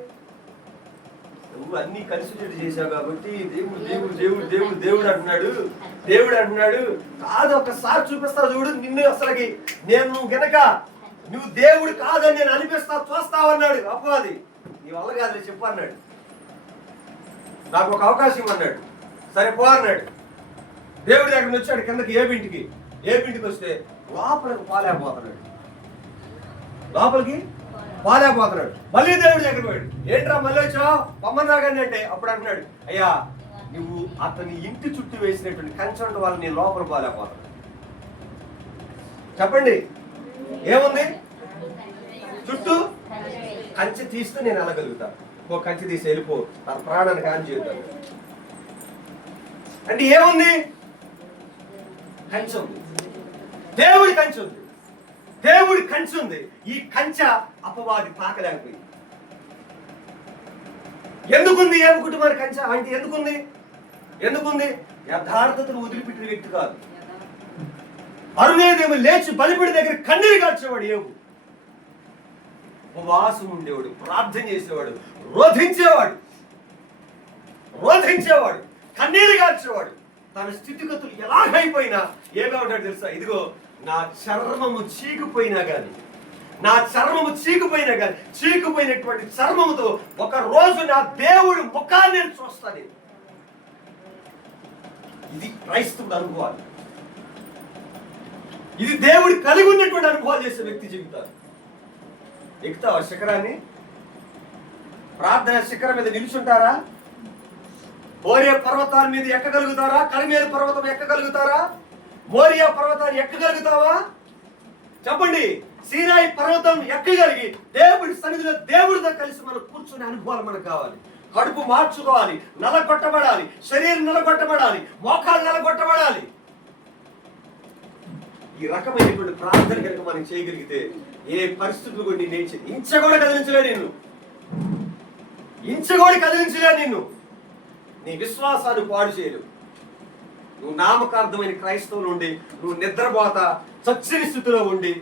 నువ్వు అన్ని కలిసి చేశావు కాబట్టి దేవుడు దేవుడు దేవుడు దేవుడు దేవుడు అంటున్నాడు. దేవుడు అంటున్నాడు కాదు, ఒకసారి చూపిస్తావు చూడు నిన్ను, అసలుకి నేను గనక నువ్వు దేవుడు కాదని నేను అనిపిస్తా, చూస్తావన్నాడు అపవాది. నీ వల్ల కాదు చెప్పు అన్నాడు. నాకు ఒక అవకాశం అన్నాడు. సరే పో అన్నాడు. దేవుడి దగ్గర వచ్చాడు కిందకి, ఏబింటికి వస్తే లోపలికి పోలేకపోతున్నాడు. లోపలికి పోలేకపోతున్నాడు. మళ్ళీ దేవుడి దగ్గర పోయాడు. ఏంట్రా మళ్ళీ వచ్చావు, పొమ్మని రాగానే అంటే అప్పుడు అంటున్నాడు, అయ్యా నువ్వు అతని ఇంటి చుట్టూ వేసినటువంటి కంచె వాళ్ళు నేను లోపల పోలేకపోతున్నాడు. చెప్పండి ఏముంది చుట్టూ? కంచె తీస్తే నేను వెళ్ళగలుగుతా. ఓ కంచె తీసి వెళ్ళిపో, తన ప్రాణాన్ని కాని చేద్దాను అంటే ఏముంది? కంచె ఉంది, దేవుడి కంచె ఉంది, దేవుడి కంచె ఉంది. ఈ కంచె అపవాది తాకలేకపోయింది. ఎందుకుంది ఏం కుటుంబానికి కంచె అంటే? ఎందుకుంది? యథార్థతను వదిలిపెట్టిన వ్యక్తి కాదు. అరుణేదేమో లేచి బలిపడి దగ్గర కన్నీరు కాల్చేవాడు. ఏవు ఉపవాసం ఉండేవాడు, ప్రార్థన చేసేవాడు, రోధించేవాడు, కన్నీరు కాల్చేవాడు. తన స్థితిగతులు ఎలాగైపోయినా ఏగా ఉంటాడు తెలుసా? ఇదిగో నా చర్మము చీకిపోయినా కానీ, చీకిపోయినటువంటి చర్మముతో ఒక రోజు నా దేవుడి ముఖాన్ని నేను చూస్తాను. ఇది క్రైస్తవుడు అనుభవాలు. ఇది దేవుడు కలిగి ఉన్నటువంటి అనుభవాలు చేసే వ్యక్తి జీవితాలు. ఎక్కుతావా శిఖరాన్ని? ప్రార్థన శిఖరం మీద నిలుచుంటారా? మోరియా పర్వతాల మీద ఎక్కగలుగుతారా? కర్మేలు పర్వతం ఎక్కగలుగుతారా? మోరియా పర్వతాన్ని ఎక్కగలుగుతావా? చెప్పండి. సీనాయి పర్వతం ఎక్కగలిగి దేవుడి సన్నిధిలో దేవుడితో కలిసి మనం కూర్చునే అనుభవాలు మనకు కావాలి. కడుపు మార్చుకోవాలి, నలగొట్టబడాలి, శరీరం నలగొట్టబడాలి, మోకాలు నలగొట్టబడాలి. ఈ రకమైనటువంటి ప్రార్థన కనుక మనం చేయగలిగితే ఏ పరిస్థితులు కూడా నేను ఇంచ కూడా కదిలించలే నిన్ను. నీ విశ్వాసాన్ని పాడు చేయలేవు. నువ్వు నామకార్థమైన క్రైస్తవులు ఉండి, నువ్వు నిద్రపోత చచ్చని స్థితిలో ఉండి,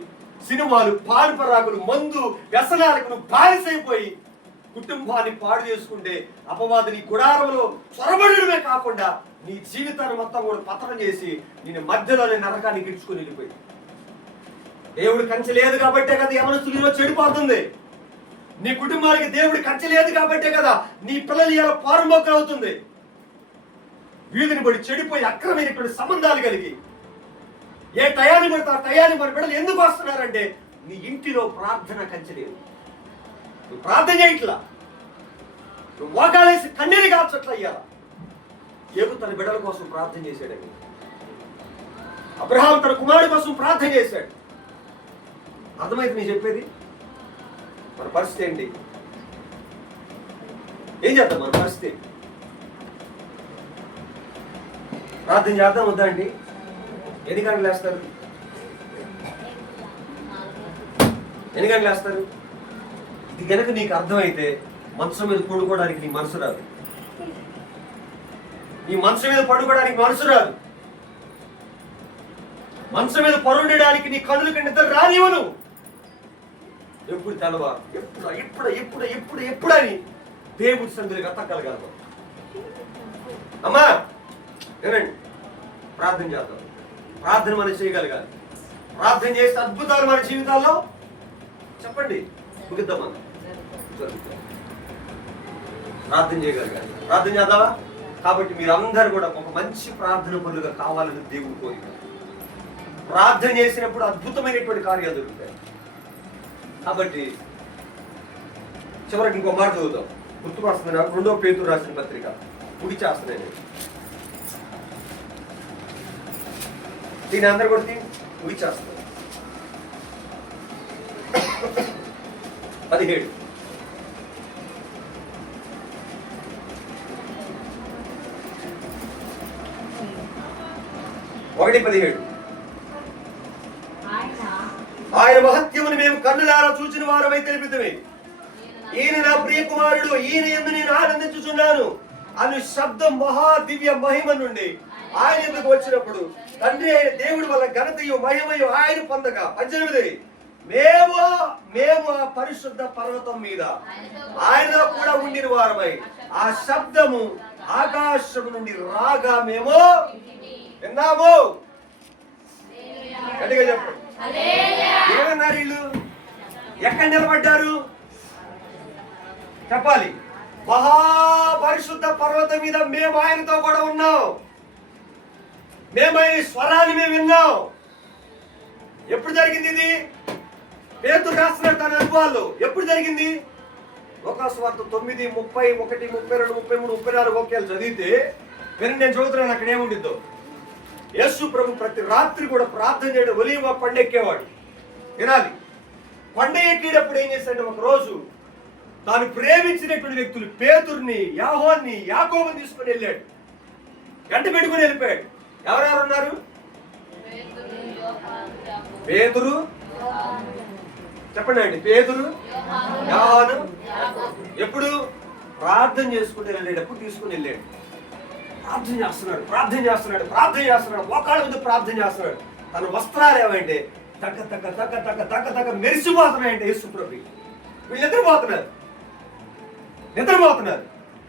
సినిమాలు, పాన్పరాకులు, మందు, వ్యసనాలకు నువ్వు బానిసైపోయి కుటుంబాన్ని పాడు చేసుకుంటే అపవాది నీ గుడారంలో చొరబడమే కాకుండా నీ జీవితాన్ని మొత్తం కూడా పతనం చేసి నేను మధ్యలోనే నరకాన్ని గిడుచుకుని వెళ్ళిపోయి. దేవుడి కంచె లేదు కాబట్టే కదా యవనస్తులు చెడిపోతుంది. నీ కుటుంబానికి దేవుడి కంచె లేదు కాబట్టే కదా నీ పిల్లలు ఇలా పారుమోకలు అవుతుంది. వీధిని పడి చెడిపోయి అక్రమైనటువంటి సంబంధాలు కలిగి ఏ టయాన్ని పడితే ఆ టయాన్ని మన బిడ్డలు ఎందుకు వస్తున్నారంటే నీ ఇంటిలో ప్రార్థన కంచె లేదు. నువ్వు ప్రార్థన చేయట్లా, నువ్వు మోకాలేసి కన్నీరు కాల్చట్లా. అయ్యాలా ఏబు తన బిడ్డల కోసం ప్రార్థన చేశాడండి. అబ్రహాం తన కుమారుడి కోసం ప్రార్థన చేశాడు. అర్థమైతే నేను చెప్పేది? మన పరిస్థితి ఏంటి? ఏం చేద్దాం? మన పరిస్థితి ప్రార్థన చేద్దాం వద్దా అండి? ఎన్ని గంటలు వేస్తారు? ఇది కనుక నీకు అర్థమైతే మంచం మీద పడుకోవడానికి నీ మనసు రాదు. మంచం మీద పరుండడానికి నీ కన్నులకి నిద్ర రానివ్వను. ఎప్పుడు తెలవా, ఎప్పుడు అని దేవుడి సన్నిధికి అత్తగలగలదు. అమ్మా వినండి, ప్రార్థన చేద్దాం. ప్రార్థన మనం చేయగలగాలి. ప్రార్థన చేస్తే అద్భుతాలు మన జీవితాల్లో చెప్పండి ముగిద్దాం. మనం ప్రార్థన చేయగలగాలి. ప్రార్థన చేద్దామా? కాబట్టి మీరందరూ కూడా ఒక మంచి ప్రార్థన పనులుగా కావాలని దేవుడు కోరిక. ప్రార్థన చేసినప్పుడు అద్భుతమైనటువంటి కార్యాలు జరుగుతాయి. కాబట్టి చివరికి ఇంకో మాట చదువుతాం, గుర్తుకొస్తుంది నాకు. 2వ పేతురు రాసిన పత్రిక ముగిచేస్తున్నాను. దీని అందరు కొట్టి ముగిచేస్తాను. 17 1:17 ఆయన మహత్యమును మేము కన్నులారా చూచిన వారమై తెలిపితమే. ఈయన నా ప్రియ కుమారుడు, ఈయన యందు నేను ఆనందించుచున్నాను అను శబ్దం మహా దివ్య మహిమ నుండి ఆయన ఎందుకు వచ్చినప్పుడు తండ్రి అయిన దేవుడి వల్ల ఘనతయు మహిమయు ఆయన పొందగా 18 మేము ఆ పరిశుద్ధ పర్వతం మీద ఆయనతో కూడా ఉండిన వారమై ఆ శబ్దము ఆకాశము నుండి రాగా మేము విన్నాము. గట్టిగా చెప్పండి. ఏమన్నారు వీళ్ళు? ఎక్కడ నిలబడ్డారు చెప్పాలి. మహాపరిశుద్ధ పర్వతం మీద మేము ఆయనతో కూడా ఉన్నాం. మేము ఆయన స్వరాన్ని మేము విన్నాం. ఎప్పుడు జరిగింది ఇది? పేతురు రాస్తున్నాడు తన అనుభవాల్లో. ఎప్పుడు జరిగింది? లోకాసువార్త 9, 30, 1, 32, 33, 34 వాక్యాలు చదివితే వినండి, నేను చదువుతున్నాను అక్కడ ఏముండిద్దో. యేసు ప్రభు ప్రతి రాత్రి కూడా ప్రార్థన చేయడం, ఒలీవ కొండ ఎక్కేవాడు. వినాలి, కొండ ఎక్కేటప్పుడు ఏం చేశాడు? ఒక రోజు తాను ప్రేమించినటువంటి వ్యక్తులు పేతుర్ని, యాహోన్ని, యాకోబుని తీసుకుని వెళ్ళాడు. గంట పెట్టుకుని వెళ్ళిపోయాడు. ఎవరెవరు ఉన్నారు? పేతురు, చెప్పండి అండి, పేతురు, యోహాను. ఎప్పుడు? ప్రార్థన చేసుకుంటూ వెళ్ళేటప్పుడు తీసుకుని వెళ్ళాడు. ప్రార్థన చేస్తున్నాడు, మోకాళ్ళ మీద ప్రార్థన చేస్తున్నాడు. తన వస్త్రాలు ఏమంటే తగ్గ తగ్గ తగ్గ తగ్గ తగ్గ తగ్గ మెరిసిపోతున్నాయంటే యేసు ప్రభు. వీళ్ళు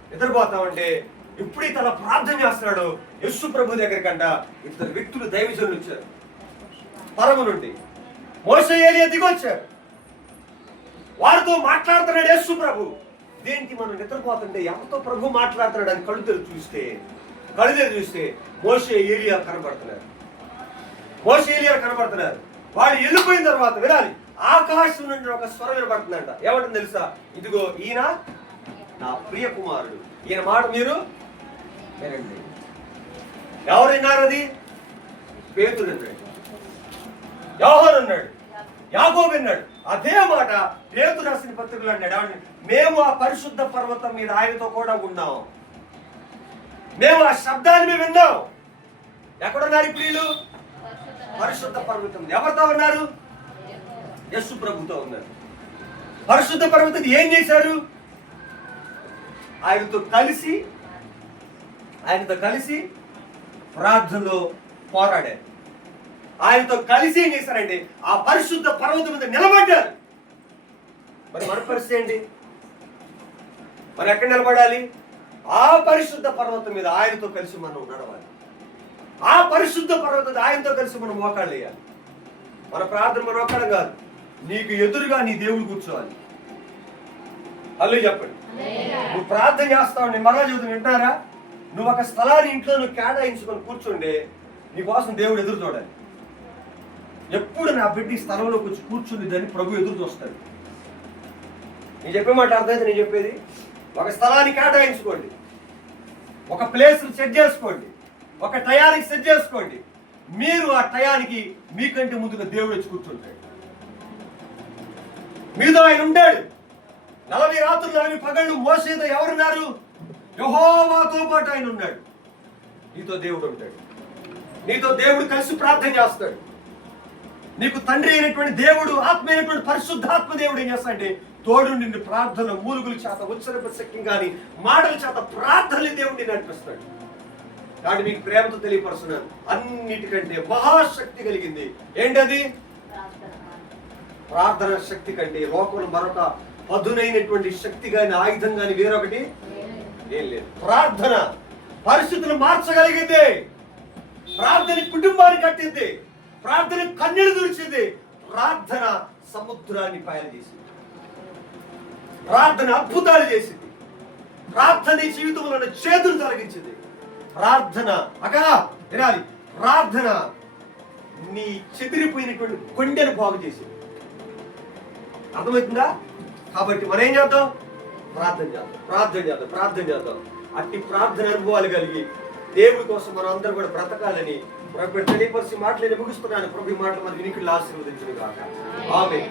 నిద్రపోతామంటే ఇప్పుడు తన ప్రార్థన చేస్తున్నాడు. యేసు ప్రభు దగ్గరికంట ఇద్దరు వ్యక్తులు, దైవజనులు వచ్చారు పరము నుండి. మోషే, ఏలియా దిగొచ్చారు. వారితో మాట్లాడుతున్నాడు యేసు ప్రభు. దేనికి? మనం నిద్రపోతుంటే ఎవరితో ప్రభు మాట్లాడుతున్నాడు అని కళ్ళు తెరిచి చూస్తే మోషే, ఏలియా కనబడుతున్నారు. వాళ్ళు వెళ్ళిపోయిన తర్వాత వినాలి, ఆకాశం నుండి ఒక స్వరం వినబడుతుందంట. ఏమంటుంది తెలుసా? ఇదిగో ఈయన నా ప్రియ కుమారుడు, ఈయన మాట మీరు వినండి. ఎవరు విన్నారు? అది పేతురు విన్నాడు, యోహాను విన్నాడు, యాకోబు విన్నాడు. అదే మాట పేతురు రాసిన పత్రికలో అన్నాడు, మేము ఆ పరిశుద్ధ పర్వతం మీద ఆయనతో కూడా ఉన్నాం. మేము ఆ శబ్దాన్ని విన్నాం. ఎక్కడున్నారు ఇప్పుడు వీళ్ళు? పరిశుద్ధ పర్వతం. ఎవరితో ఉన్నారు? యేసు ప్రభుతో ఉన్నారు. పరిశుద్ధ పర్వతం ఏం చేశారు? ఆయనతో కలిసి ప్రార్థనలో పోరాడారు. ఆయనతో కలిసి ఏం చేశారంటే ఆ పరిశుద్ధ పర్వతం మీద నిలబడ్డారు. మరి మన పరిస్థితి ఏంటి? మనం ఎక్కడ నిలబడాలి? ఆ పరిశుద్ధ పర్వతం మీద ఆయనతో కలిసి మనం నడవాలి. ఆ పరిశుద్ధ పర్వతం ఆయనతో కలిసి మనం మోకాళ్ళు వేయాలి. మన ప్రార్థన మన మోకాళ్ళం కాదు, నీకు ఎదురుగా నీ దేవుడు కూర్చోవాలి. హల్లెలూయా చెప్పండి. నువ్వు ప్రార్థన చేస్తావు, నేను మరలా చెబుతున్నా, వింటారా? నువ్వు ఒక స్థలాన్ని ఇంట్లో నువ్వు కేటాయించుకొని కూర్చుండే నీకోసం దేవుడు ఎదురు చూడాలి. ఎప్పుడు నా బిడ్డ ఈ స్థలంలో కూర్చుంది దాన్ని ప్రభు ఎదురు చూస్తాడు. నేను చెప్పే మాట అర్థమైతే నేను చెప్పేది? ఒక స్థలాన్ని కేటాయించుకోండి, ఒక ప్లేస్ సెట్ చేసుకోండి, ఒక టయానికి సెట్ చేసుకోండి. మీరు ఆ టయానికి మీకంటే ముందుగా దేవుడు వచ్చి కూర్చుంటాడు. మీతో ఆయన ఉంటాడు. 40 రాత్రులు 40 పగళ్ళు మోసేతో ఎవరున్నారు? యెహోవాతో పాటు ఆయన ఉన్నాడు. నీతో దేవుడు ఉంటాడు. నీతో దేవుడు కలిసి ప్రార్థన చేస్తాడు. నీకు తండ్రి అయినటువంటి దేవుడు, ఆత్మ అయినటువంటి పరిశుద్ధాత్మ దేవుడు ఏం చేస్తాడంటే తోడు నిన్ను ప్రార్థన మూలుగుల చేత, ఉచ్చరప శక్యం కానీ మాటల చేత ప్రార్థనలు దేవుడిని నడిపిస్తాడు. కాబట్టి మీకు ప్రేమతో తెలియపరుస్తున్నాను, అన్నిటికంటే మహాశక్తి కలిగింది ఏంటది? ప్రార్థన శక్తి కంటే లోకంలో మరొక పదునైనటువంటి శక్తి కానీ ఆయుధం కానీ వేరొకటి ఏం లేదు. ప్రార్థన పరిస్థితులు మార్చగలిగింది. ప్రార్థన కుటుంబాన్ని కట్టింది. ప్రార్థన కన్నీళ్లు తుడిచింది. ప్రార్థన సముద్రాన్ని పాయలు చేసింది. ప్రార్థన అద్భుతాలు చేసింది. ప్రార్థన జీవితంలో చేతులు తొలగించింది. ప్రార్థన వినాలి, ప్రార్థన నీ చెదిరిపోయినటువంటి కొండెను బాగు చేసింది. అర్థమవుతుందా? కాబట్టి మనం ఏం చేద్దాం? ప్రార్థన చేద్దాం. అట్టి ప్రార్థన అనుభవాలు కలిగి దేవుడి కోసం మనం అందరూ కూడా బ్రతకాలని ప్రభు తెలియపరిచి మాటలని ముగిస్తున్నాను. ప్రభు మాటలు మన వినికిడిలో ఆశీర్వదించును గాక. ఆమేన్.